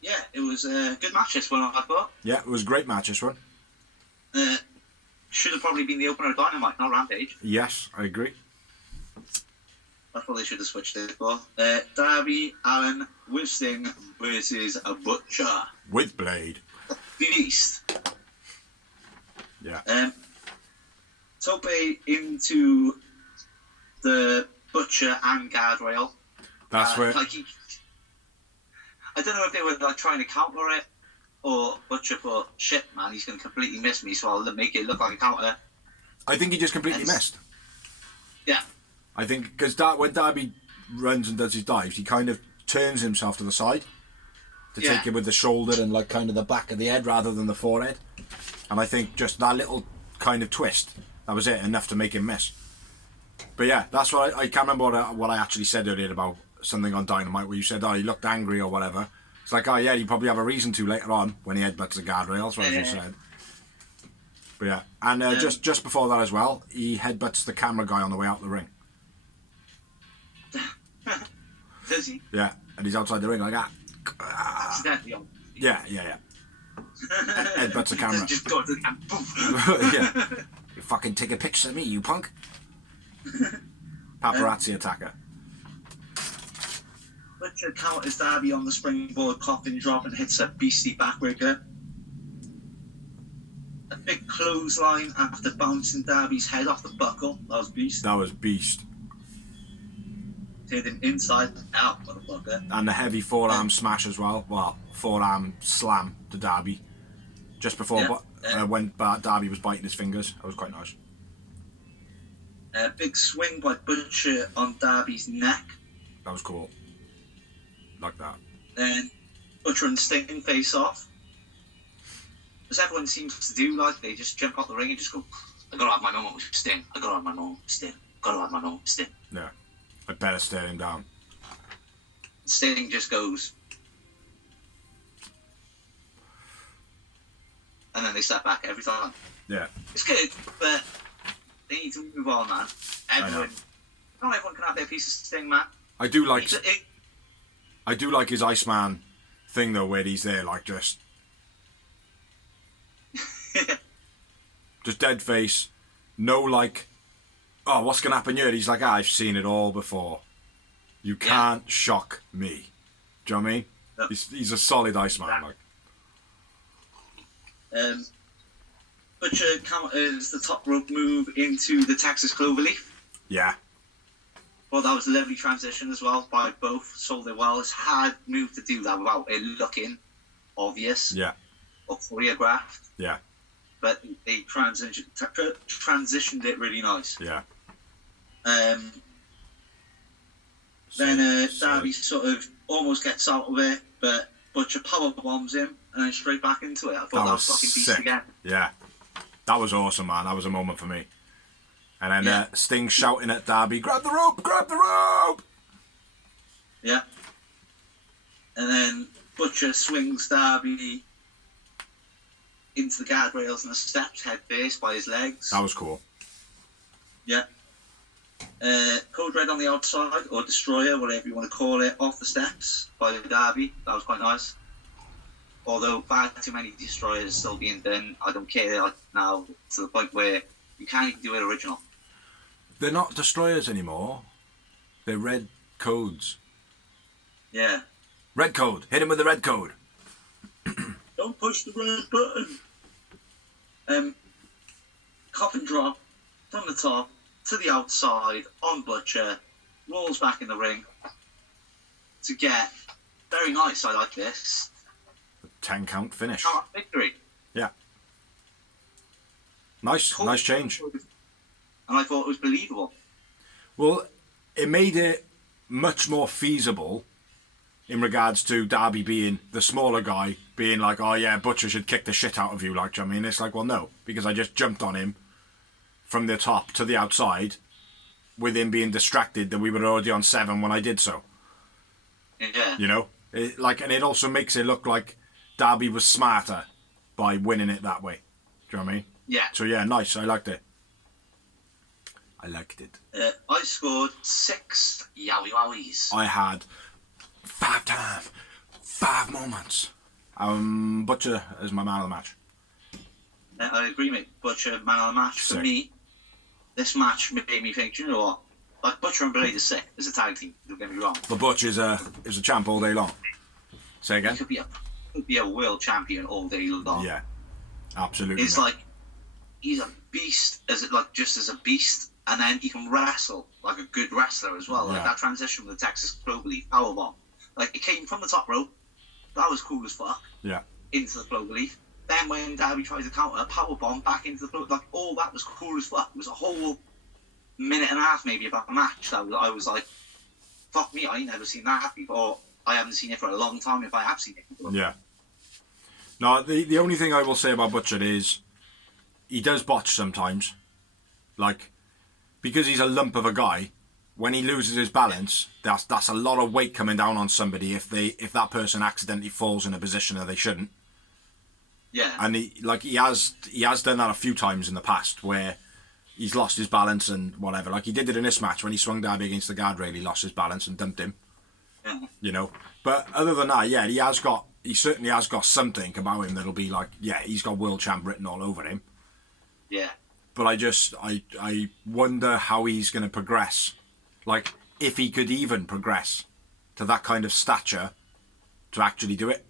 Yeah, it was a good match this one, I thought. Yeah, it was a great match, this one. Should have probably been the opener of Dynamite, not Rampage. Yes, I agree. That's what they should have switched it for. Darby Allin with Sting versus a Butcher. With Blade. Beast. Yeah. Tope into the Butcher and guardrail. That's where... I don't know if they were like trying to counter it, or Butcher thought, shit, man, he's going to completely miss me, so I'll make it look like a counter. I think he just completely missed. Yeah. I think, because when Darby runs and does his dives, he kind of turns himself to the side to take it with the shoulder and like kind of the back of the head rather than the forehead. And I think just that little kind of twist, that was it, enough to make him miss. But yeah, that's what I can't remember what I actually said earlier about something on Dynamite where you said, oh, he looked angry or whatever. It's like, oh yeah, you probably have a reason to later on when he headbutts the guardrail, that's what I just said. But yeah, and just before that as well, he headbutts the camera guy on the way out the ring. Does he? Yeah, and he's outside the ring like that. Accidentally. Yeah. Headbutts the camera. Just go to the camera. Yeah. You fucking take a picture of me, you punk. Paparazzi attacker. Butcher counters Darby on the springboard, coffin drop, and hits a beastly backbreaker. big clothesline after bouncing Darby's head off the buckle. That was beast. That was beast. Turned him inside out, motherfucker. And the heavy forearm smash as well. Well, forearm slam to Darby. Just before when Darby was biting his fingers. That was quite nice. Big swing by Butcher on Darby's neck. That was cool. Like that. Then Butcher and Sting face off. As everyone seems to do, like, they just jump out the ring and just go, I gotta have my moment with Sting. I gotta have my moment with Sting. Gotta have my moment with Sting. Yeah. I better stare him down. Sting just goes. And then they step back every time. Yeah. It's good, but they need to move on, man. Not everyone can have their piece of Sting, man. I do like his Iceman thing though, where he's there like just dead face, no like, oh, what's gonna happen here? He's like, I've seen it all before. You can't shock me. Do you know what I mean? No. He's a solid Iceman. Like. Butcher counters the top rope move into the Texas Cloverleaf. Yeah. Well, that was a lovely transition as well by both. Sold it well. It's a hard move to do that without it looking obvious. Yeah. Or choreographed. Yeah. But they transitioned it really nice. Yeah. Then Darby sort of almost gets out of it, but Butcher power bombs him and then straight back into it. I thought that was fucking beast sick. again. Yeah. That was awesome, man. That was a moment for me. And then Sting shouting at Darby, grab the rope, grab the rope! Yeah. And then Butcher swings Darby into the guardrails and the steps head first by his legs. That was cool. Yeah. Code Red on the outside, or Destroyer, whatever you want to call it, off the steps by Darby. That was quite nice. Although far too many Destroyers still being done, I don't care like, now to the point where you can't even do it original. They're not Destroyers anymore. They're red codes. Yeah. Red code. Hit him with the red code. Don't push the red button. Coffin drop from the top to the outside on Butcher. Rolls back in the ring to get very nice. I like this. 10 count finish. Victory. Yeah. Nice. Cool. Nice change. And I thought it was believable. Well, it made it much more feasible in regards to Darby being the smaller guy, being like, oh yeah, Butcher should kick the shit out of you. Like, I mean, it's like, well, no, because I just jumped on him from the top to the outside with him being distracted that we were already on 7 when I did so. Yeah. You know? And it also makes it look like Darby was smarter by winning it that way. Do you know what I mean? Yeah. So yeah, nice. I liked it. I liked it. I scored 6 yowie wowies. I had 5 moments. Butcher is my man of the match. I agree, mate. Butcher, man of the match. Sick. For me, this match made me think, you know what? Like, Butcher and Blade are sick as a tag team, don't get me wrong. The Butch is a champ all day long. Say again? He could be a world champion all day long. Yeah, absolutely. It's like, he's a beast, just as a beast, and then he can wrestle like a good wrestler as well. Like that transition with the Texas Cloverleaf powerbomb. Like, it came from the top rope. That was cool as fuck. Yeah. Into the Cloverleaf. Then when Darby tries to counter, powerbomb back into the Cloverleaf. Like, all that was cool as fuck. It was a whole minute and a half maybe about the match. I was like, fuck me, I ain't never seen that before. I haven't seen it for a long time if I have seen it before. Yeah. No, the only thing I will say about Butcher is he does botch sometimes. Like, because he's a lump of a guy, when he loses his balance, that's a lot of weight coming down on somebody if that person accidentally falls in a position that they shouldn't. Yeah. And he has done that a few times in the past where he's lost his balance and whatever. Like he did it in this match when he swung Darby against the guardrail, he lost his balance and dumped him. Yeah. You know. But other than that, yeah, he certainly has got something about him that'll be like, yeah, he's got world champ written all over him. Yeah. But I wonder how he's going to progress. Like, if he could even progress to that kind of stature to actually do it.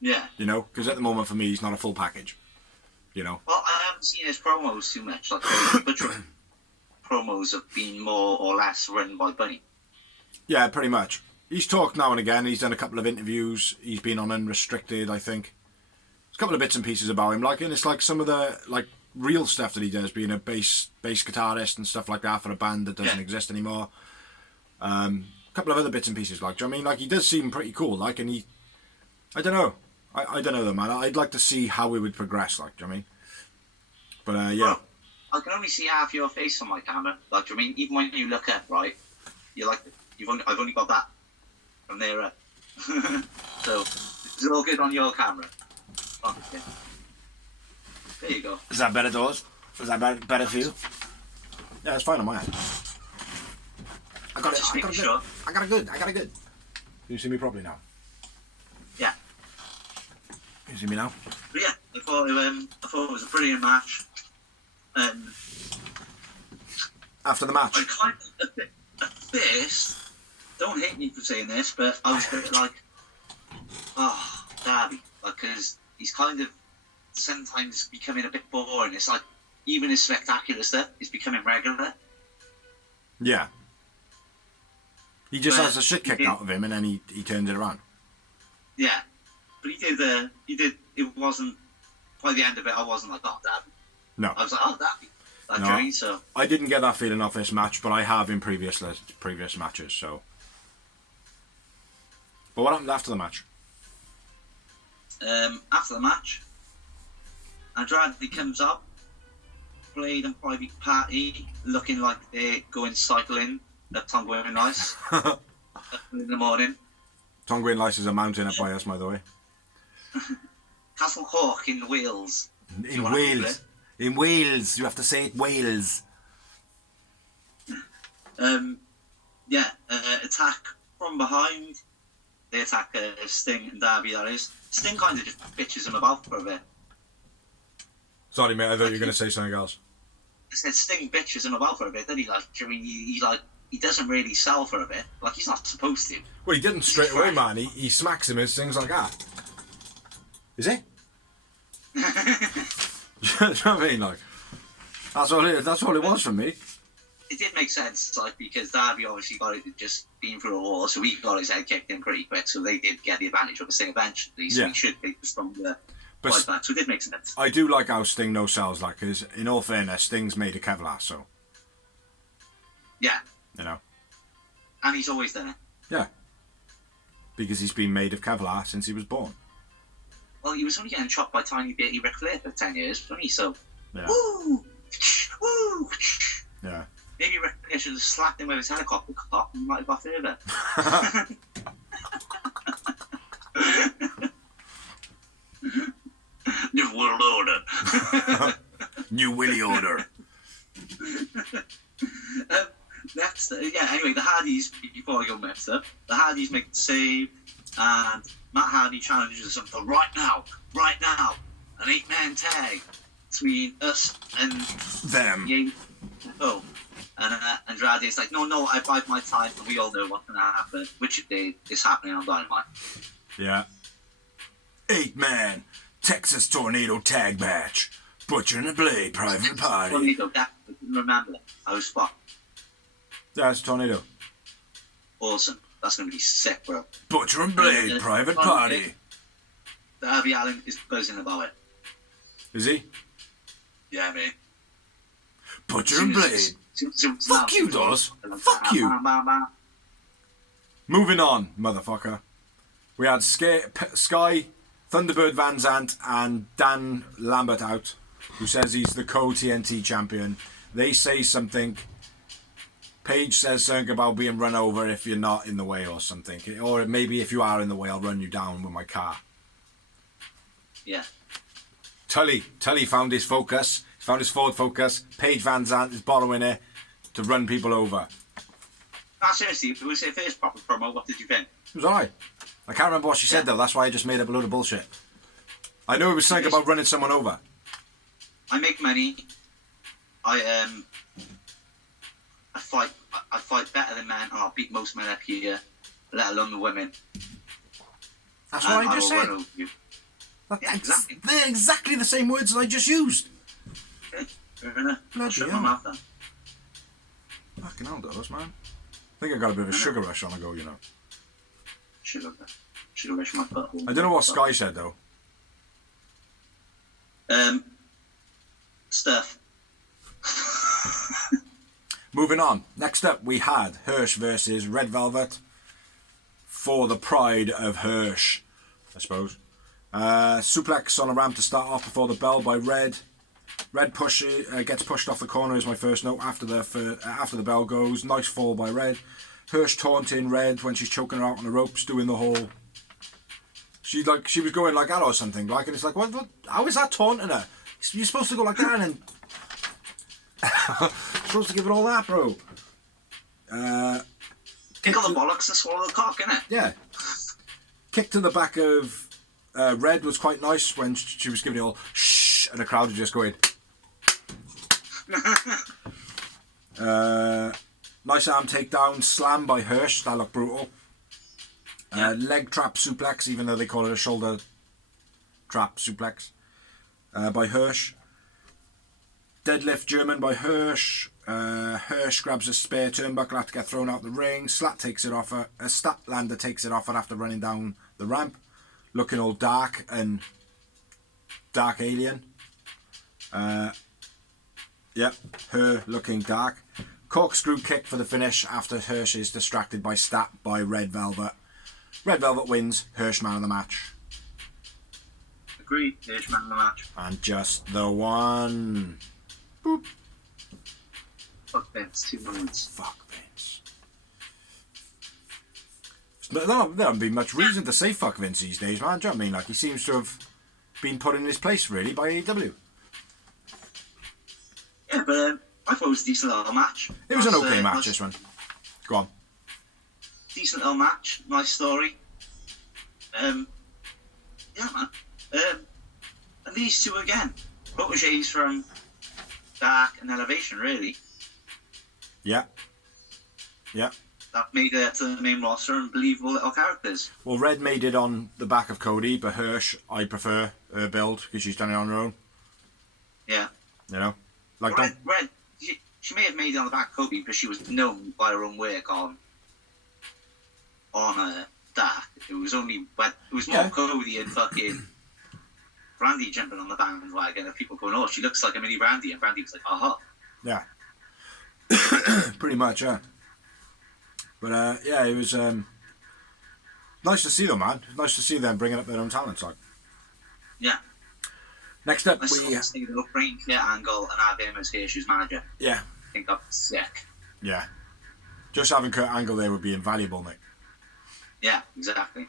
Yeah. You know? Because at the moment, for me, he's not a full package. you know. Well, I haven't seen his promos too much. Like, Butcher promos have been more or less run by Bunny. Yeah, pretty much. He's talked now and again. He's done a couple of interviews. He's been on Unrestricted, I think. There's a couple of bits and pieces about him, like, and it's like some of the like real stuff that he does, being a bass guitarist and stuff like that for a band that doesn't exist anymore. A couple of other bits and pieces, like, do you know what I mean? Like, he does seem pretty cool, like, and he, I don't know. I don't know though, man. I'd like to see how he would progress, like, do you know what I mean? But yeah. Well, I can only see half your face on my camera. Like, do you know what I mean? Even when you look up, right? You're like, I've only got that from there up. So it's all good on your camera. Okay. There you go. Is that better, Dawes? Is that better for you? Yeah, it's fine on my end. I got it good. Can you see me properly now? Yeah. Can you see me now? But yeah, I thought it was a brilliant match. After the match? I kind of, at first, don't hate me for saying this, but I was a bit like, oh, Darby. Like, because he's kind of sometimes becoming a bit boring. It's like, even his spectacular stuff is becoming regular. Yeah. He just has the shit kicked out of him and then he turns it around. Yeah. But he did, it wasn't, by the end of it, I wasn't like, oh, Darby. No. I was like, oh, Darby. That No, journey, so. I didn't get that feeling off this match, but I have in previous matches, so. But what happened after the match? After the match, Andrade comes up, played in private party, looking like they're going cycling at Tonguin Ice in the morning. Tonguin Ice is a mountain up by us, by the way. Castle Cork in Wales. In Wales. In Wales. You have to say it Wales. Attack from behind. They attack Sting and Darby, that is. Sting kind of just bitches him about for a bit. Sorry, mate, I thought you were going to say something else. I said Sting bitches him about for a bit, then he like, I mean, he doesn't really sell for a bit. Like, he's not supposed to. Well, he didn't straight away, man. He smacks him and things like that. Is he? You know what I mean? Like, that's all it was for me. It did make sense, like, because Darby obviously got it just been through a war, so he got his head kicked in pretty quick, so they did get the advantage of the Sting eventually, so he should be the stronger fight back, so it did make sense. I do like how Sting no sells, like, because in all fairness, Sting's made of Kevlar, so. Yeah. You know? And he's always done it. Yeah. Because he's been made of Kevlar since he was born. Well, he was only getting chopped by tiny bitty Ric Flair for 10 years, wasn't he? So, yeah. Woo! Woo! Yeah. Maybe Ric Flair should have slapped him with his helicopter cock and he might have got further. New World Order. New Willie Order. Next, anyway, the Hardys, before I go messed up, the Hardys make the save, and Matt Hardy challenges them for right now, an 8-man tag between us and them. Oh, and Andrade's like, no, I bide my time, and we all know what's going to happen, which is happening on Dynamite. Yeah. 8-man Texas Tornado tag match. Butcher and a Blade private party. Tornado, I didn't remember that. I was spot. Yeah, it's a Tornado. Awesome. That's going to be sick, bro. Butcher and Blade private party. Darby Allin is buzzing about it. Is he? Yeah, mate. Butcher and Blade. Fuck you, Dawes. Fuck you. Moving on, motherfucker. We had Sky, Thunderbird Van Zandt, and Dan Lambert out, who says he's the co-TNT champion. They say something. Paige says something about being run over if you're not in the way or something. Or maybe if you are in the way, I'll run you down with my car. Yeah. Tully found his focus. He found his Ford Focus. Paige Van Zandt is borrowing it to run people over. Seriously, if it was their first proper promo, what did you think? It was alright. I can't remember what she said though. That's why I just made up a load of bullshit. I know it was something about running someone over. I make money. I fight better than men, and I'll beat most men up here, let alone the women. That's what I just said. Yeah, exactly. They're exactly the same words as I just used. Okay, fair enough. Bloody Shut hell. my mouth then. Fucking hell, Douglas, man. I think I got a bit of a sugar rush on the go, you know. Sugar rush my butthole. I don't know what Sky said, though. Stuff. Moving on. Next up, we had Hirsch versus Red Velvet for the pride of Hirsch, I suppose. Suplex on a ramp to start off before the bell by Red. Red gets pushed off the corner is my first note after the bell goes. Nice fall by Red. Hirsch taunting Red when she's choking her out on the ropes, doing the whole. She was going like that or something, like, and it's like, what? How is that taunting her? You're supposed to go like that and supposed to give it all that, bro. Tickle the bollocks and swallow the cock, innit? Yeah. Kick to the back of Red was quite nice when she was giving it all shh, and the crowd was just going. Nice arm takedown, slam by Hirsch. That looked brutal. Leg trap suplex, even though they call it a shoulder trap suplex, by Hirsch. Deadlift German by Hirsch. Hirsch grabs a spare turnbuckle after get thrown out the ring. Statlander takes it off her after running down the ramp, looking all dark and dark alien. Yep, her looking dark. Corkscrew kick for the finish after Hirsch is distracted by Stat by Red Velvet. Red Velvet wins. Hirsch man of the match. Agreed. Hirsch man of the match. And just the one. Boop. Fuck Vince. 2 moments. Fuck Vince. There hasn't been much reason to say fuck Vince these days, man. Do you know what I mean? Like, he seems to have been put in his place, really, by AEW. Yeah, but I thought it was a decent little match. It was an okay match, this one. Go on. Decent little match. Nice story. Yeah, man. And these two again. Proteges from Dark and Elevation, really. Yeah. Yeah. That made it to the main roster and believable little characters. Well, Red made it on the back of Cody, but Hirsch, I prefer her build because she's done it on her own. Yeah. You know? Like Red, she may have made it on the back of Cody, but she was known by her own work on Dark. It was more Cody and fucking Brandy jumping on the bandwagon of people going, oh, she looks like a mini Brandy, and Brandy was like, aha. Yeah. Pretty much, yeah. But yeah, it was nice to see them, man. Nice to see them bringing up their own talents, like. Yeah. Next up, I saw this thing with Brain Clear Angle and have him as Hirsch's manager. Yeah. I think that's sick. Yeah. Just having Kurt Angle there would be invaluable, mate. Yeah, exactly.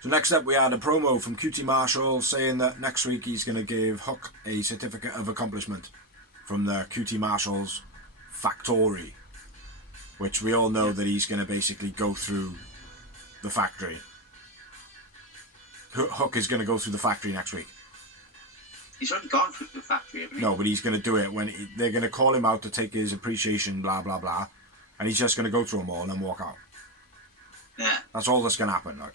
So next up, we had a promo from QT Marshall saying that next week he's going to give Hook a certificate of accomplishment from the QT Marshall's factory, which we all know that he's going to basically go through the factory. Hook is going to go through the factory next week. He's already gone through the factory, hasn't he? No, but he's going to do it when they're going to call him out to take his appreciation, blah, blah, blah. And he's just going to go through them all and then walk out. Yeah. That's all that's going to happen. Like.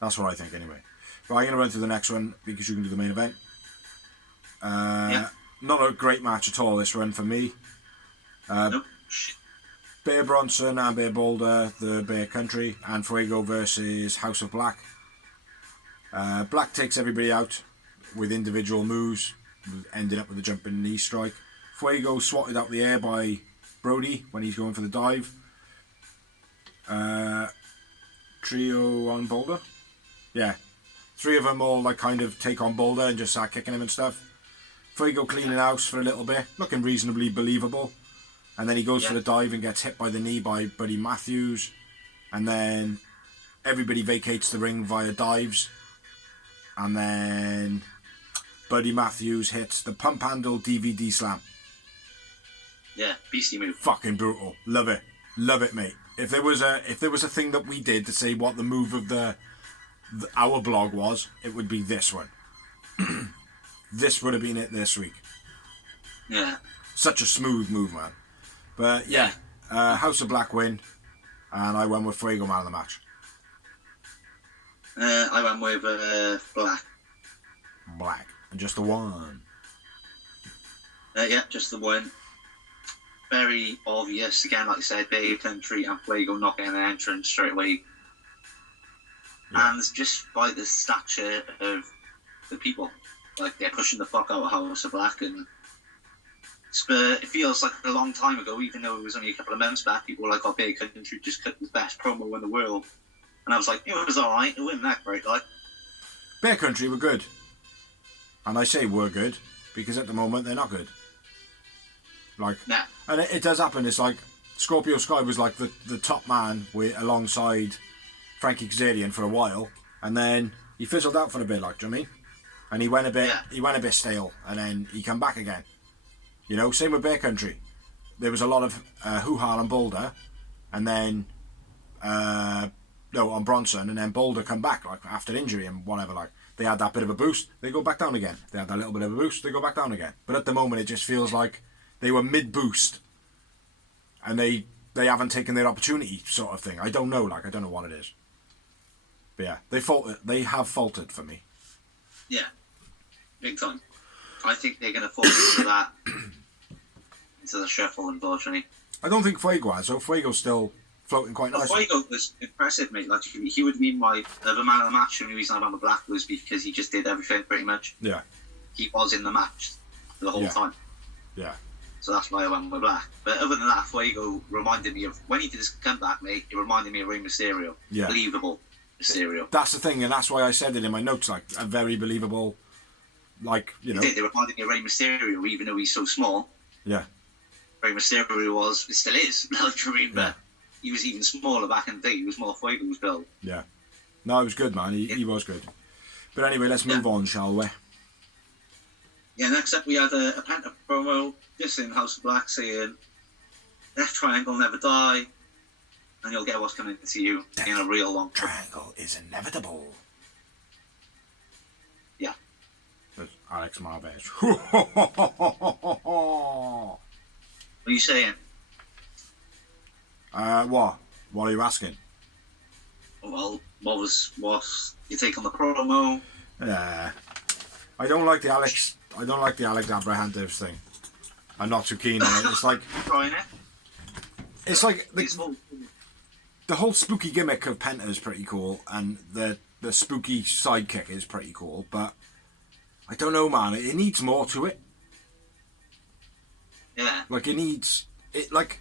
That's what I think, anyway. But I'm going to run through the next one because you can do the main event. Yeah. Not a great match at all, this run for me. Nope. Bear Bronson and Bear Boulder, the Bear Country, and Fuego versus House of Black. Black takes everybody out with individual moves, ended up with a jumping knee strike. Fuego swatted out the air by Brody when he's going for the dive. Trio on Boulder. Yeah. 3 of them all like kind of take on Boulder and just start kicking him and stuff. Fuego cleaning house for a little bit, looking reasonably believable. And then he goes for the dive and gets hit by the knee by Buddy Matthews. And then everybody vacates the ring via dives. And then Buddy Matthews hits the pump handle DVD slam. Yeah, beastie move. Fucking brutal. Love it. Love it, mate. If there was a thing that we did to say what the move of our blog was, it would be this one. This would have been it this week. Yeah. Such a smooth move, man. But yeah, House of Black win, and I went with Fuego man of the match. I went with black. Black. And just the one. Yeah, just the one. Very obvious. Again, like I said, Bay Country and Fuego not getting an entrance straight away. Yeah. And just by the stature of the people. Like, they're pushing the fuck out of House of Black, and it feels like a long time ago, even though it was only a couple of months back. People were like, oh, Bay Country just cut the best promo in the world. And I was like, it was alright, it wasn't that great, like. Bear Country were good. And I say were good, because at the moment they're not good. Like, nah. And it does happen, it's like, Scorpio Sky was like the top man alongside Frankie Kazarian for a while, and then he fizzled out for a bit, like, do you know what I mean? And he went a bit stale, and then he come back again. You know, same with Bear Country. There was a lot of hoo-ha on Boulder, and then on Bronson, and then Boulder come back like after injury and whatever. Like, they had that bit of a boost, they go back down again. They had that little bit of a boost, they go back down again. But at the moment, it just feels like they were mid-boost, and they haven't taken their opportunity, sort of thing. I don't know, like, I don't know what it is. But yeah, they have faltered for me. Yeah, big time. I think they're going to fall into that, into the shuffle, unfortunately. I don't think Fuego has, so Fuego's still floating quite nicely. Fuego was impressive, mate. Like, he would be my the man of the match, and the reason I'm on the black was because he just did everything pretty much. Yeah. He was in the match the whole time. Yeah. So that's why I went with black. But other than that, Fuego reminded me of, when he did his comeback, mate, it reminded me of Rey Mysterio. Yeah. Believable Mysterio. That's the thing, and that's why I said it in my notes, like, a very believable, like, you know. They reminded me of Rey Mysterio, even though he's so small. Yeah. Rey Mysterio it still is, but he was even smaller back in the day. He was more Fuego's build. Yeah. No, it was good, man. He was good. But anyway, let's move on, shall we? Yeah, next up we had a Penta promo, just in House of Black, saying, Death Triangle never die, and you'll get what's coming to you in a real long time. Triangle is inevitable. Yeah. That's Alex Marvez. What are you saying? What? What are you asking? Well, what was your take on the promo? I don't like the Alex Abrahantes thing. I'm not too keen on it. It's like Trying it. It's like the whole spooky gimmick of Penta is pretty cool, and the spooky sidekick is pretty cool, but I don't know, man. It needs more to it. Yeah. Like, it needs it. Like,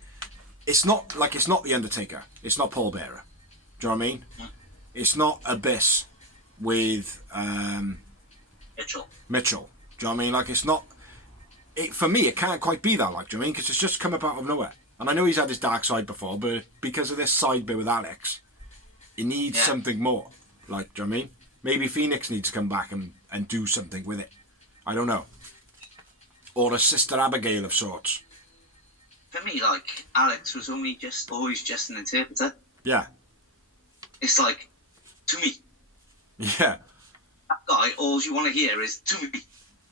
it's not the Undertaker. It's not Paul Bearer. Do you know what I mean? Yeah. It's not Abyss with Mitchell. Do you know what I mean? Like, it's not. For me, it can't quite be that. Like, do you know what I mean? Because it's just come up out of nowhere. And I know he's had his dark side before, but because of this side bit with Alex, it needs something more. Like, do you know what I mean? Maybe Phoenix needs to come back and do something with it. I don't know. Or a Sister Abigail of sorts. For me, like, Alex was always just an interpreter. Yeah. It's like, to me. Yeah. That guy, all you want to hear is, to me.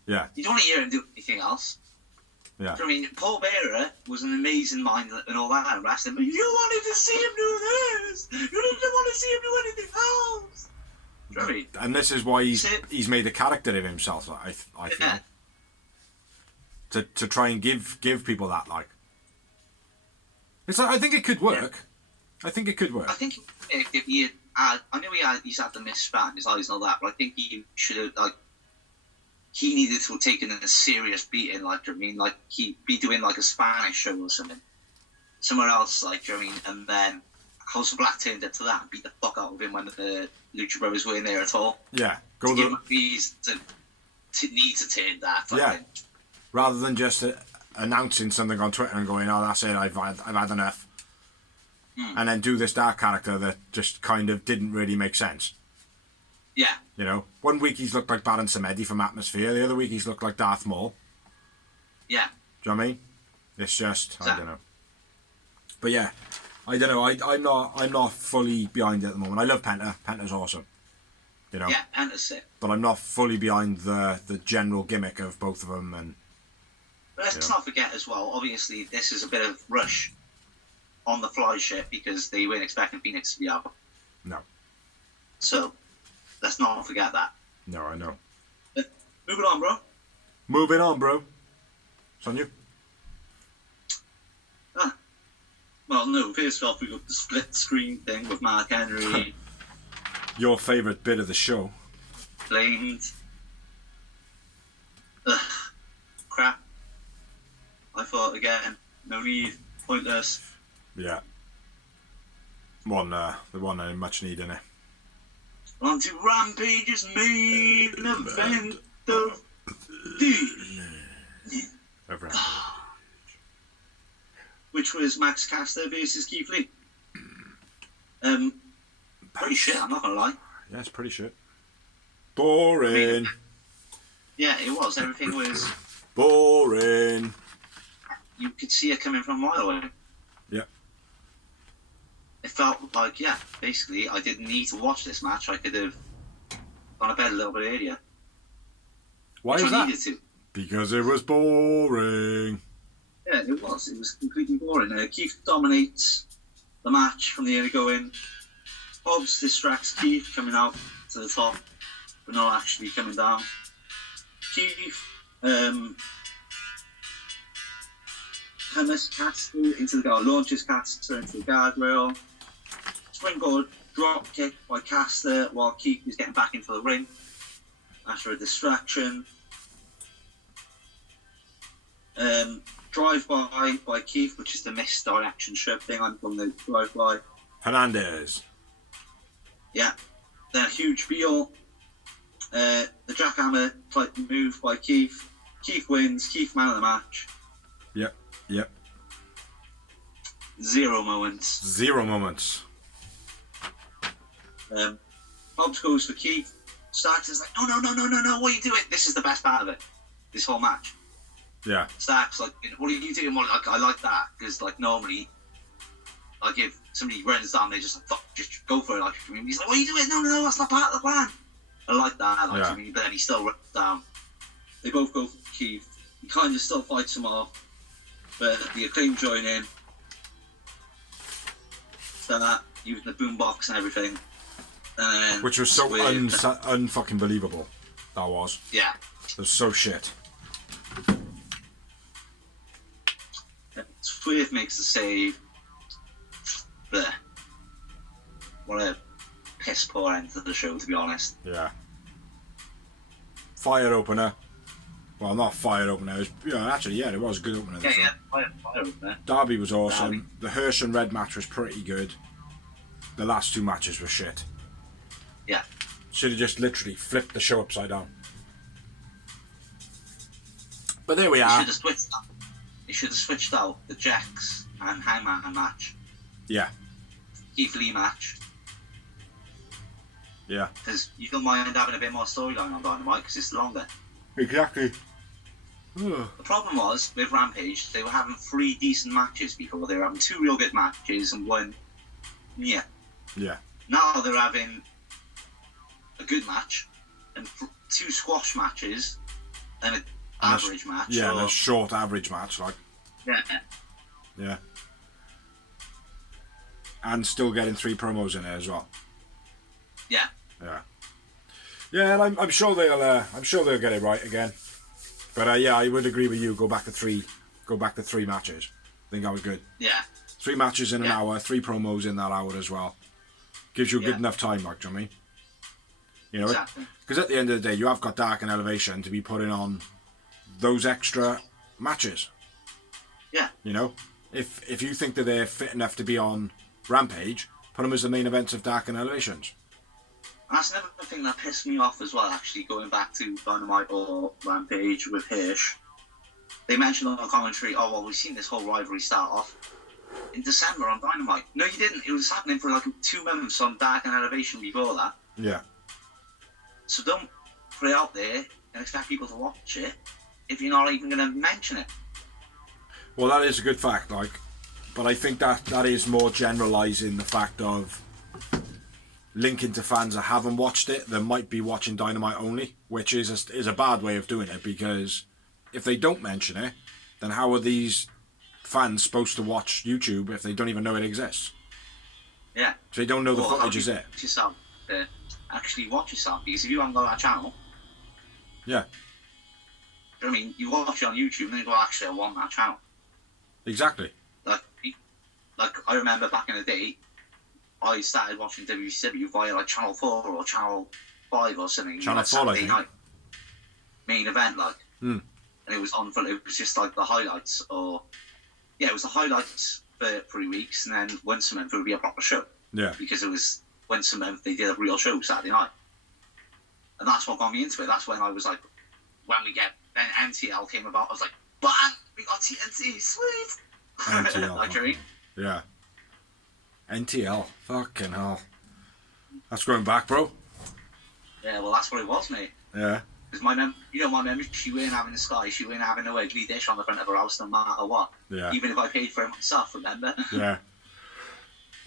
Yeah. You don't want to hear him do anything else. Yeah. I mean, Paul Bearer was an amazing mind and all that and wrestling, but you wanted to see him do this. You didn't want to see him do anything else. Do you know what I mean? And this is why he's made a character of himself. I feel to try and give people that, like. It's like, I think it could work. I think it could work. I think if he had, I know he's had the mist spat in his eyes and all that, but I think he should have, like, he needed to have taken a serious beating, like, I mean, like, he'd be doing, like, a Spanish show or something. Somewhere else, like, I mean, and then House of Black turned up to that and beat the fuck out of him when the Lucha Brothers weren't there at all. Yeah. To give him a reason to need to turn that. Yeah. Rather than just announcing something on Twitter and going, oh, that's it, I've had enough. And then do this dark character that just kind of didn't really make sense. Yeah. You know, one week he's looked like Baron Samedi from Atmosphere, the other week he's looked like Darth Maul. Yeah. Do you know what I mean? It's just, I don't know. But yeah, I don't know. I'm not fully behind it at the moment. I love Penta. Penta's awesome. You know. Yeah, Penta's sick. But I'm not fully behind the general gimmick of both of them. And but let's not forget as well. Obviously, this is a bit of rush on the fly shit because they weren't expecting Phoenix to be out. No. So Let's not forget that. No, I know. Moving on, bro. Moving on, bro. It's on you. Well, no, first off, we got the split screen thing with Mark Henry. Your favourite bit of the show. Blamed. Ugh. Crap. I thought, again, no need, pointless. Yeah. The one I much need in it. On to Rampage's main event of the... which was Max Caster versus Keith Lee. Pretty shit, I'm not gonna lie. Yeah, it's pretty shit. Boring. I mean, yeah, it was. Everything was... Boring. You could see it coming from a mile away. Yeah. It felt like, yeah, basically, I didn't need to watch this match. I could have gone to bed a little bit earlier. Why is that? I needed to. Because it was boring. Yeah, it was. It was completely boring. Keith dominates the match from the early going. Hobbs distracts Keith coming out to the top, but not actually coming down. Keith hammers Caster into the guard, launches Caster into the guardrail. Springboard drop kick by Caster while Keith is getting back into the ring after a distraction. Drive by Keith, which is the misdirection shove thing. I'm calling the drive by. Hernandez. Yeah. Then a huge wheel. The jackhammer type move by Keith. Keith wins. Keith man of the match. Yep. Zero moments. Hobbs goes for Keith. Starks is like, no, what are you doing? This is the best part of it. This whole match. Yeah. Starks like, what are you doing? Like, I like that because like normally, like if somebody runs down, they just like, fuck, just go for it. Like, he's like, what are you doing? No, that's not part of the plan. I like that. Like, yeah. But then he still runs down. They both go for Keith. He kind of still fights him off, but the Acclaim join in. So that using the boombox and everything. And which was so unfucking believable. That was. Yeah. It was so shit. Swerve makes the save. Blech. What a piss poor end to the show, to be honest. Yeah. Fire opener. Well, not fire opener. It was, actually, yeah, it was a good opener. Yeah, fire opener. Darby was awesome. The Hirsch and Red match was pretty good. The last two matches were shit. Yeah. Should have just literally flipped the show upside down. But there we are. He should have switched out the Jax and Hangman match. Yeah. Keith Lee match. Yeah. Because you don't mind having a bit more storyline on Dynamite because it's longer. Exactly. The problem was with Rampage, they were having 3 decent matches before. They were having 2 real good matches and 1. Yeah. Yeah. Now they're having a good match and 2 squash matches and an average match. Yeah, and a short average match, like. Yeah. Yeah. And still getting 3 promos in there as well. Yeah. Yeah. Yeah, and I'm sure they'll get it right again. But yeah, I would agree with you. Go back to 3 matches. I think that was good. Yeah. 3 matches in an hour, 3 promos in that hour as well. Gives you a good enough time, like, do you know what I mean? You know, exactly. Because at the end of the day, you have got Dark and Elevation to be putting on those extra matches. Yeah. You know, if you think that they're fit enough to be on Rampage, put them as the main events of Dark and Elevations. That's another thing that pissed me off as well, actually, going back to Dynamite or Rampage with Hirsch. They mentioned on the commentary, oh, well, we've seen this whole rivalry start off in December on Dynamite. No, you didn't. It was happening for like 2 months on Dark and Elevation before that. Yeah. So don't put it out there and expect people to watch it if you're not even going to mention it. Well, that is a good fact, like, but I think that is more generalising the fact of linking to fans that haven't watched it that might be watching Dynamite only, which is a bad way of doing it, because if they don't mention it, then how are these fans supposed to watch YouTube if they don't even know it exists? Yeah. So they don't know the footage is there. Yourself, actually watch yourself, because if you haven't got that channel, Yeah. I mean, you watch it on YouTube and then you go, actually, I want that channel. Exactly. Like I remember back in the day, I started watching WCW via like Channel 4 or Channel 5 or something. Channel 4, Saturday I think. night main event, like. Mm. And it was on for, it was just like the highlights, or yeah, it was the highlights for 3 weeks, and then once a month it would be a proper show. Yeah. Because it was once a month they did a real show Saturday night, and that's what got me into it. That's when I was like, when then NTL came about, I was like, bang, we got TNT, sweet. NTL. Like, you know what I mean? Yeah. NTL. Fucking hell. That's going back, bro. Yeah, well, that's what it was, mate. Yeah. Because my mum, she weren't having the Sky, she weren't having no ugly dish on the front of her house no matter what. Yeah. Even if I paid for it myself, remember? Yeah.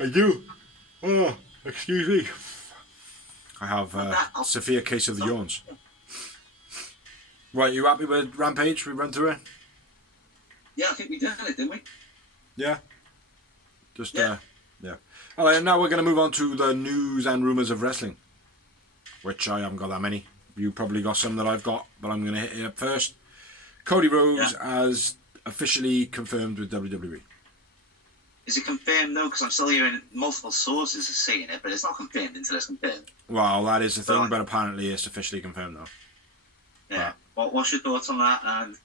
I do. Oh, excuse me. I have a severe case of the yawns. Right, you happy with Rampage? We run through it? Yeah, I think we did it, didn't we? Yeah. Just, Yeah. yeah. All right, now we're going to move on to the news and rumours of wrestling, which I haven't got that many. You probably got some that I've got, but I'm going to hit it up first. Cody Rhodes has officially confirmed with WWE. Is it confirmed, though? Because I'm still hearing multiple sources are saying it, but it's not confirmed until it's confirmed. Well, that is the thing, but apparently it's officially confirmed, though. Yeah. What's your thoughts on that? And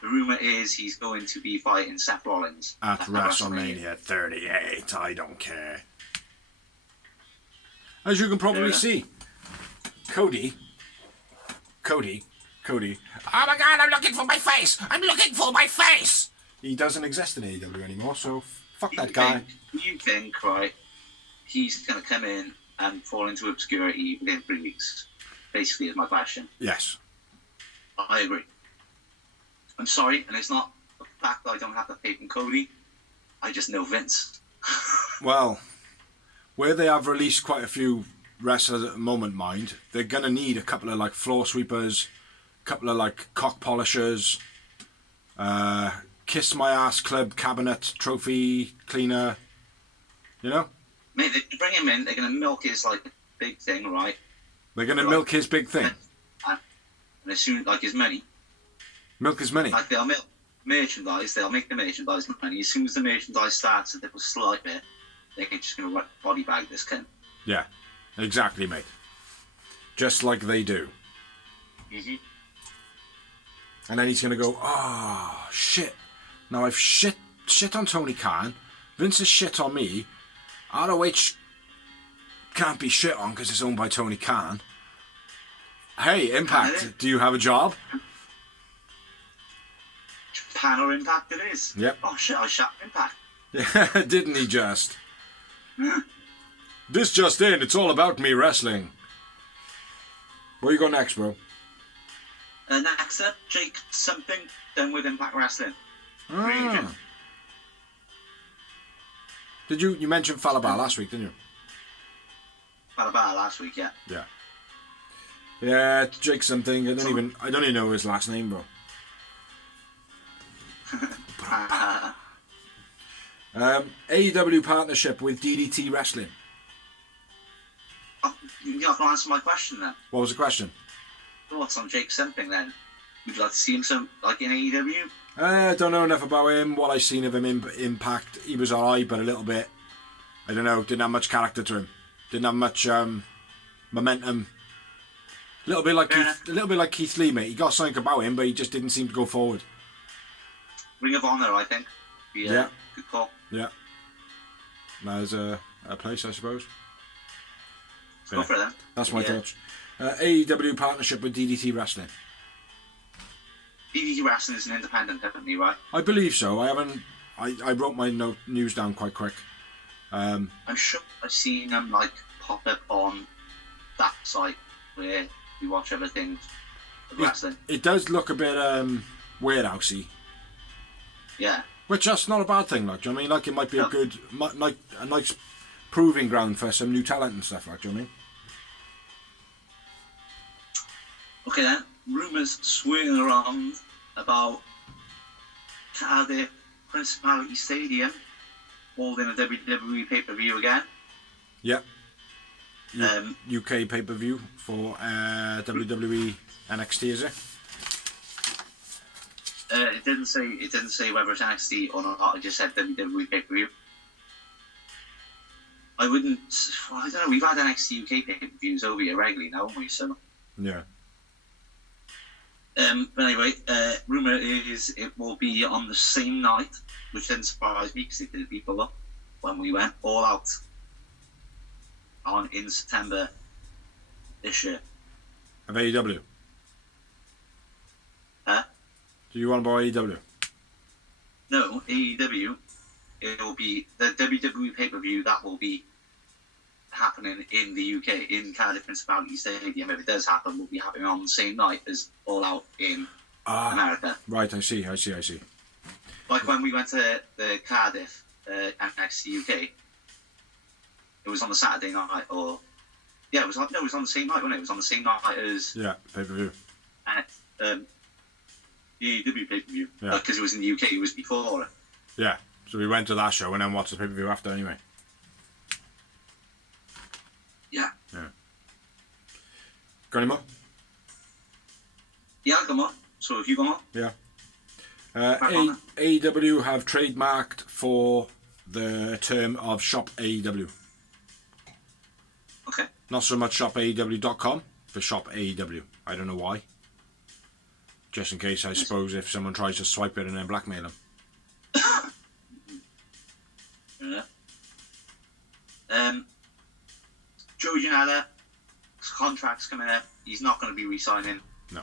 the rumour is he's going to be fighting Seth Rollins At WrestleMania 38, I don't care. As you can probably see, Cody. Oh my God, I'm looking for my face! He doesn't exist in AEW anymore, so fuck that guy. You think, right, he's going to come in and fall into obscurity within 3 weeks? Basically, is my question. Yes. I agree. I'm sorry, and it's not the fact that I don't have the faith in Cody. I just know Vince. Well, where they have released quite a few wrestlers at the moment, mind, they're going to need a couple of like floor sweepers, a couple of like cock polishers, kiss my ass club cabinet trophy cleaner, you know? Mate, they bring him in, they're going to milk his like big thing, right? They're going to milk his big thing. And as soon, like his money. Milk his money. Like they'll milk merchandise, they'll make the merchandise money. As soon as the merchandise starts a little slight bit, they're just going to body bag this cunt. Yeah, exactly, mate. Just like they do. Mm-hmm. And then he's going to go, shit. Now I've shit on Tony Khan. Vince has shit on me. ROH can't be shit on because it's owned by Tony Khan. Hey, Impact, do you have a job? Japan or Impact it is. Yep. Oh shit, I shot Impact. Yeah, didn't he just? This just in, it's all about me wrestling. Where you go next, bro? Next up, Jake something done with Impact Wrestling. Ah. Did you mentioned Falaba last week, didn't you? Falaba last week, yeah. Yeah. Yeah, Jake something. I don't even know his last name, bro. AEW partnership with DDT Wrestling. Oh, you're not going to answer my question then. What was the question? What's on Jake something then? Would you like to see him like in AEW? I don't know enough about him. What I've seen of him in Impact, he was alright, but a little bit. I don't know. Didn't have much character to him. Didn't have much momentum. A little bit like Keith Lee, mate. He got something about him, but he just didn't seem to go forward. Ring of Honor, I think. Yeah. Good call. Yeah. There's a place, I suppose. Let's go for it then. That's my thoughts. AEW partnership with DDT Wrestling. DDT Wrestling is an independent company, right? I believe so. I wrote my news down quite quick. I'm sure I've seen them like pop up on that site where we watch everything wrestling. It does look a bit warehousey. Yeah. Which that's not a bad thing, like. Do you know what I mean? Like it might be a nice proving ground for some new talent and stuff, like. Do you know what I mean? Okay then, rumours swirling around about Cardiff Principality Stadium holding a WWE pay-per-view again. Yep. UK pay-per-view for WWE NXT, is it? It didn't say whether it's NXT or not. It just said WWE pay-per-view. I don't know, we've had NXT UK pay-per-views over here regularly now, haven't we? So yeah. But anyway, rumour is it will be on the same night, which didn't surprise me because it did before when we went all out in September this year. Of AEW? Huh? Do you want to buy AEW? No, AEW. It will be the WWE pay-per-view that will be happening in the UK, in Cardiff Principality Stadium. If it does happen, will be happening on the same night as All Out in America. Right, I see. Like when we went to the Cardiff NXT UK, it was on the Saturday night, it was on the same night, wasn't it? It was on the same night as pay-per-view. The AEW pay-per-view. Yeah. Because it was in the UK, it was before. Yeah, so we went to that show and then watched the pay-per-view after anyway. Yeah. Got any more? Yeah, I got more. So if you got more? Yeah. AEW have trademarked for the term of Shop AEW. Okay. Not so much shopaew.com for Shop AEW. I don't know why. Just in case, I suppose, if someone tries to swipe it and then blackmail them. Yeah. Joey Janela, his contract's coming up. He's not going to be re-signing. No.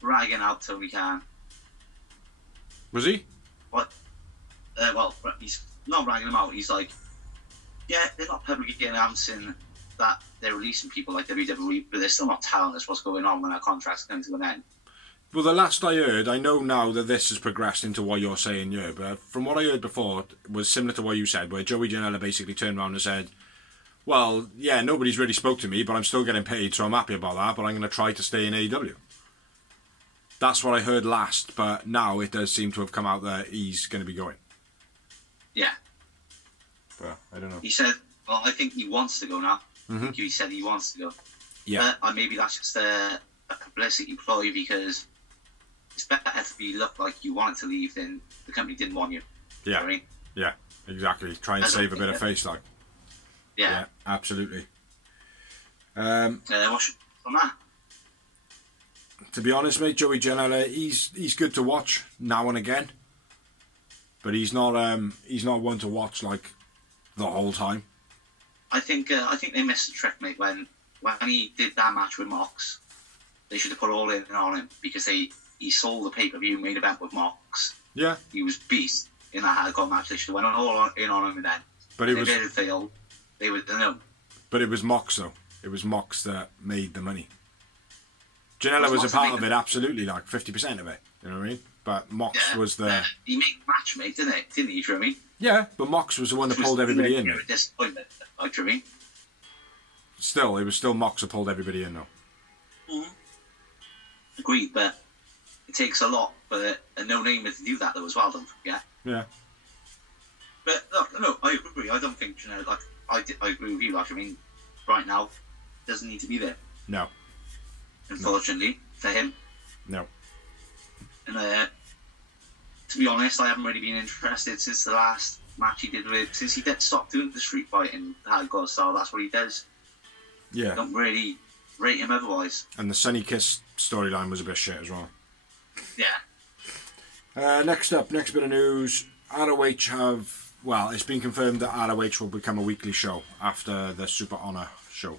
Ragging out till we can. Was he? What? Well, he's not ragging him out. He's like, yeah, they're not publicly announcing that they're releasing people like WWE, but they're still not telling us what's going on when our contract's coming to an end. Well, the last I heard, I know now that this has progressed into what you're saying here, but from what I heard before was similar to what you said, where Joey Janela basically turned around and said, well, yeah, nobody's really spoke to me, but I'm still getting paid, so I'm happy about that, but I'm going to try to stay in AEW. That's what I heard last, but now it does seem to have come out that he's going to be going. Yeah. But I don't know. He said, well, I think he wants to go now. Mm-hmm. He said he wants to go. Yeah. But maybe that's just a publicity ploy because it's better to be look like you wanted to leave than the company didn't want you. Yeah. You know what I mean? Yeah, exactly. Try and save a bit of face, like. Yeah, absolutely. What's your thoughts on that? To be honest, mate, Joey Janela, he's good to watch now and again, but he's not one to watch like the whole time. I think they missed a trick, mate. When he did that match with Mox, they should have put all in on him because he sold the pay-per-view main event with Mox. Yeah, he was beast in that hardcore match. They should have went all in on him, and then but if it failed, they would know. But it was Mox though. It was Mox that made the money. Janela was a part of it, absolutely, like 50% of it. You know what I mean? But Mox was the. He made the match, mate, didn't he? Didn't he? You know what I mean? Yeah, but Mox was the one that pulled everybody in. Disappointment, like, you know what I mean? Still, it was still Mox that pulled everybody in, though. Mm-hmm. Agreed, but it takes a lot for a no-namer to do that, though, as well. Don't forget. Yeah. But look, no, I agree. I don't think like I agree with you. Like, I mean, right now, doesn't need to be there. No. Unfortunately for him. No. And to be honest, I haven't really been interested since the last match he did since he did stop doing the street fighting hardcore style. That's what he does. Yeah. I don't really rate him otherwise. And the Sunny Kiss storyline was a bit shit as well. Yeah. Next bit of news. ROH have, well, it's been confirmed that ROH will become a weekly show after the Super Honor show.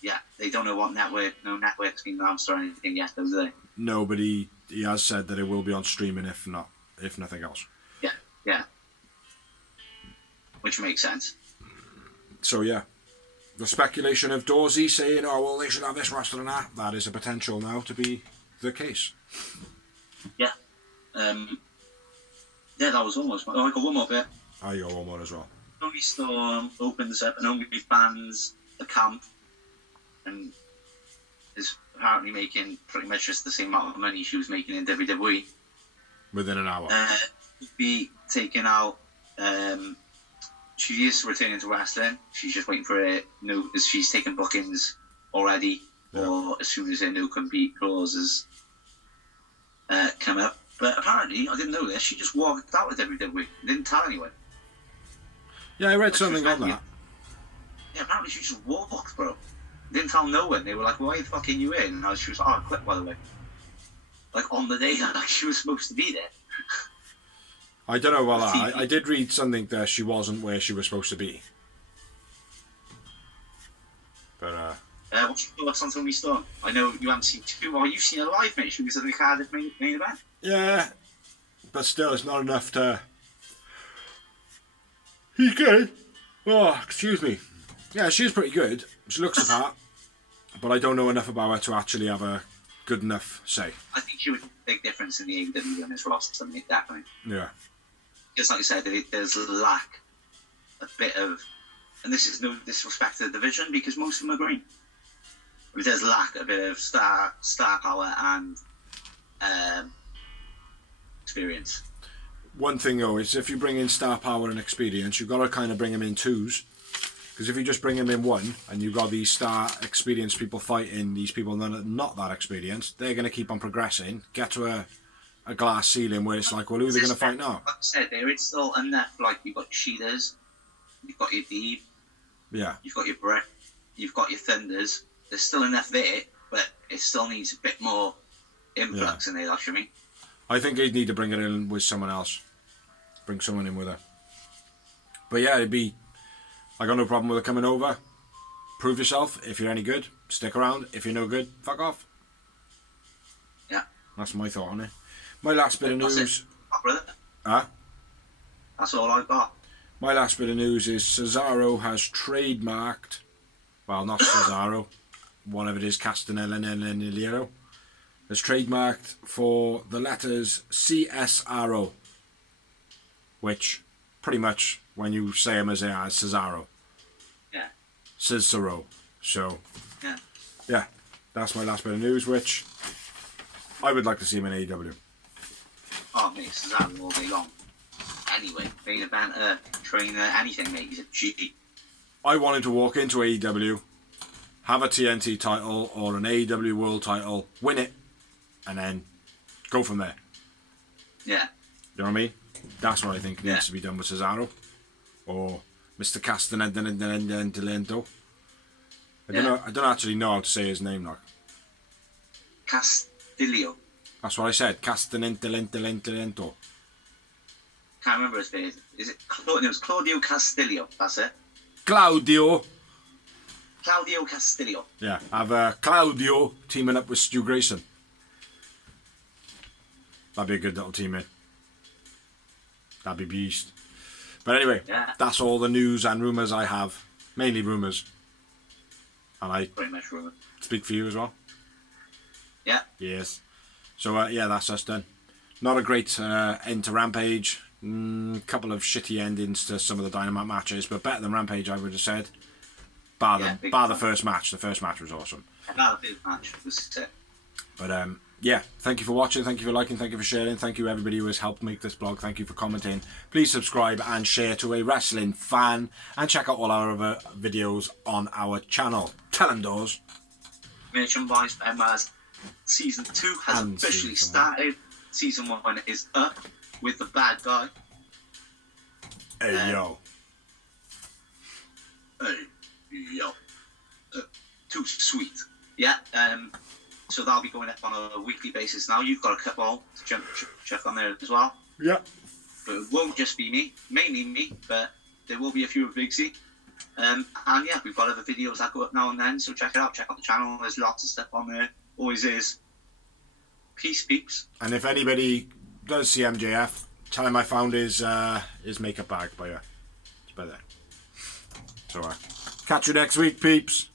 Yeah, they don't know what network, no network's been announced or anything yet, do they? No, but he has said that it will be on streaming if nothing else. Yeah. Which makes sense. So yeah, the speculation of Dorsey saying, oh well, they should have this roster and that is a potential now to be the case. Yeah. Yeah, that was almost. Oh, I got one more bit. I got one more as well. Tony Storm opens up an OnlyFans account and is apparently making pretty much just the same amount of money she was making in WWE. Within an hour. Be taking out she is returning to wrestling. She's just waiting for a no. She's taken bookings already, or as soon as her no compete clauses come up. But apparently, I didn't know this. She just walked out with WWE. Didn't tell anyone. Yeah, I read something on that. Yeah, apparently she just walked, bro. Didn't tell no one. They were like, "Why the fuck are you in?" And she was like, "Oh, I quit, by the way." Like on the day, like she was supposed to be there. I don't know. Well, I did read something that she wasn't where she was supposed to be. But what's your thoughts on Tony Storm? I know you haven't seen too. Well, you've seen her live, mate. She was at the Cardiff main event. Yeah, but still, it's not enough to. He's good. Oh, excuse me. Yeah, she's pretty good. She looks the part, but I don't know enough about her to actually have a good enough say. I think she would make a big difference in the AEW on this roster, mate, definitely. Yeah. Just like you said, there's lack a bit of, and this is no disrespect to the division because most of them are green. But there's lack a bit of star power and experience. One thing though is if you bring in star power and experience, you've got to kind of bring them in twos. Because if you just bring them in one and you've got these star experienced people fighting these people that are not that experienced, they're going to keep on progressing, get to a glass ceiling where it's like, well, who are they going to fight now? Like I said, there it's still enough. Like you've got Sheeters, you've got your Deeb, you've got your Brett, you've got your Thunders. There's still enough there, but it still needs a bit more influx in there. That's what I mean. I think they'd need to bring it in with someone else. Bring someone in with her. But yeah, it'd be. I got no problem with her coming over. Prove yourself. If you're any good, stick around. If you're no good, fuck off. Yeah. That's my thought on it. My last bit of news. Huh? That's all I've got. My last bit of news is Cesaro has trademarked. Well, not Cesaro. Whatever it is, Castanello. Has trademarked for the letters CSRO. Which, pretty much, when you say them as they are, it's Cesaro. Yeah. Cesaro. So, yeah, that's my last bit of news, which I would like to see him in AEW. Oh, mate, Cesaro all day long. Anyway, being a banter, trainer, anything, mate, he's a G. I want him to walk into AEW, have a TNT title or an AEW World title, win it, and then go from there. Yeah. You know what I mean? That's what I think needs to be done with Cesaro. Or Mr. Castanello. I don't actually know how to say his name, like. Castillo. That's what I said. Castanello. Can't remember his face. Is it? It was Claudio Castillo. That's it. Claudio Castillo. Yeah, have Claudio teaming up with Stu Grayson. That'd be a good little team in. That'd be beast. But anyway, that's all the news and rumours I have. Mainly rumours. And I pretty much rumour. Speak for you as well. Yeah. Yes. So that's us done. Not a great end to Rampage. Couple of shitty endings to some of the Dynamite matches, but better than Rampage, I would have said. Bar the first match. The first match was awesome. The first match was sick. But thank you for watching, thank you for liking, thank you for sharing, thank you everybody who has helped make this blog, thank you for commenting. Please subscribe and share to a wrestling fan, and check out all our other videos on our channel. Tell them, Doors. Merchandise Emma's Season 2 has officially started. Season 1 is up with the bad guy. Hey, yo. Too sweet. Yeah, so that'll be going up on a weekly basis now. You've got a couple to check on there as well. Yeah. But it won't just be me, mainly me, but there will be a few of Big C. And yeah, we've got other videos that go up now and then, so check it out. Check out the channel. There's lots of stuff on there. Always is. Peace, peeps. And if anybody does see MJF, tell him I found his makeup bag by it's by there. So catch you next week, peeps.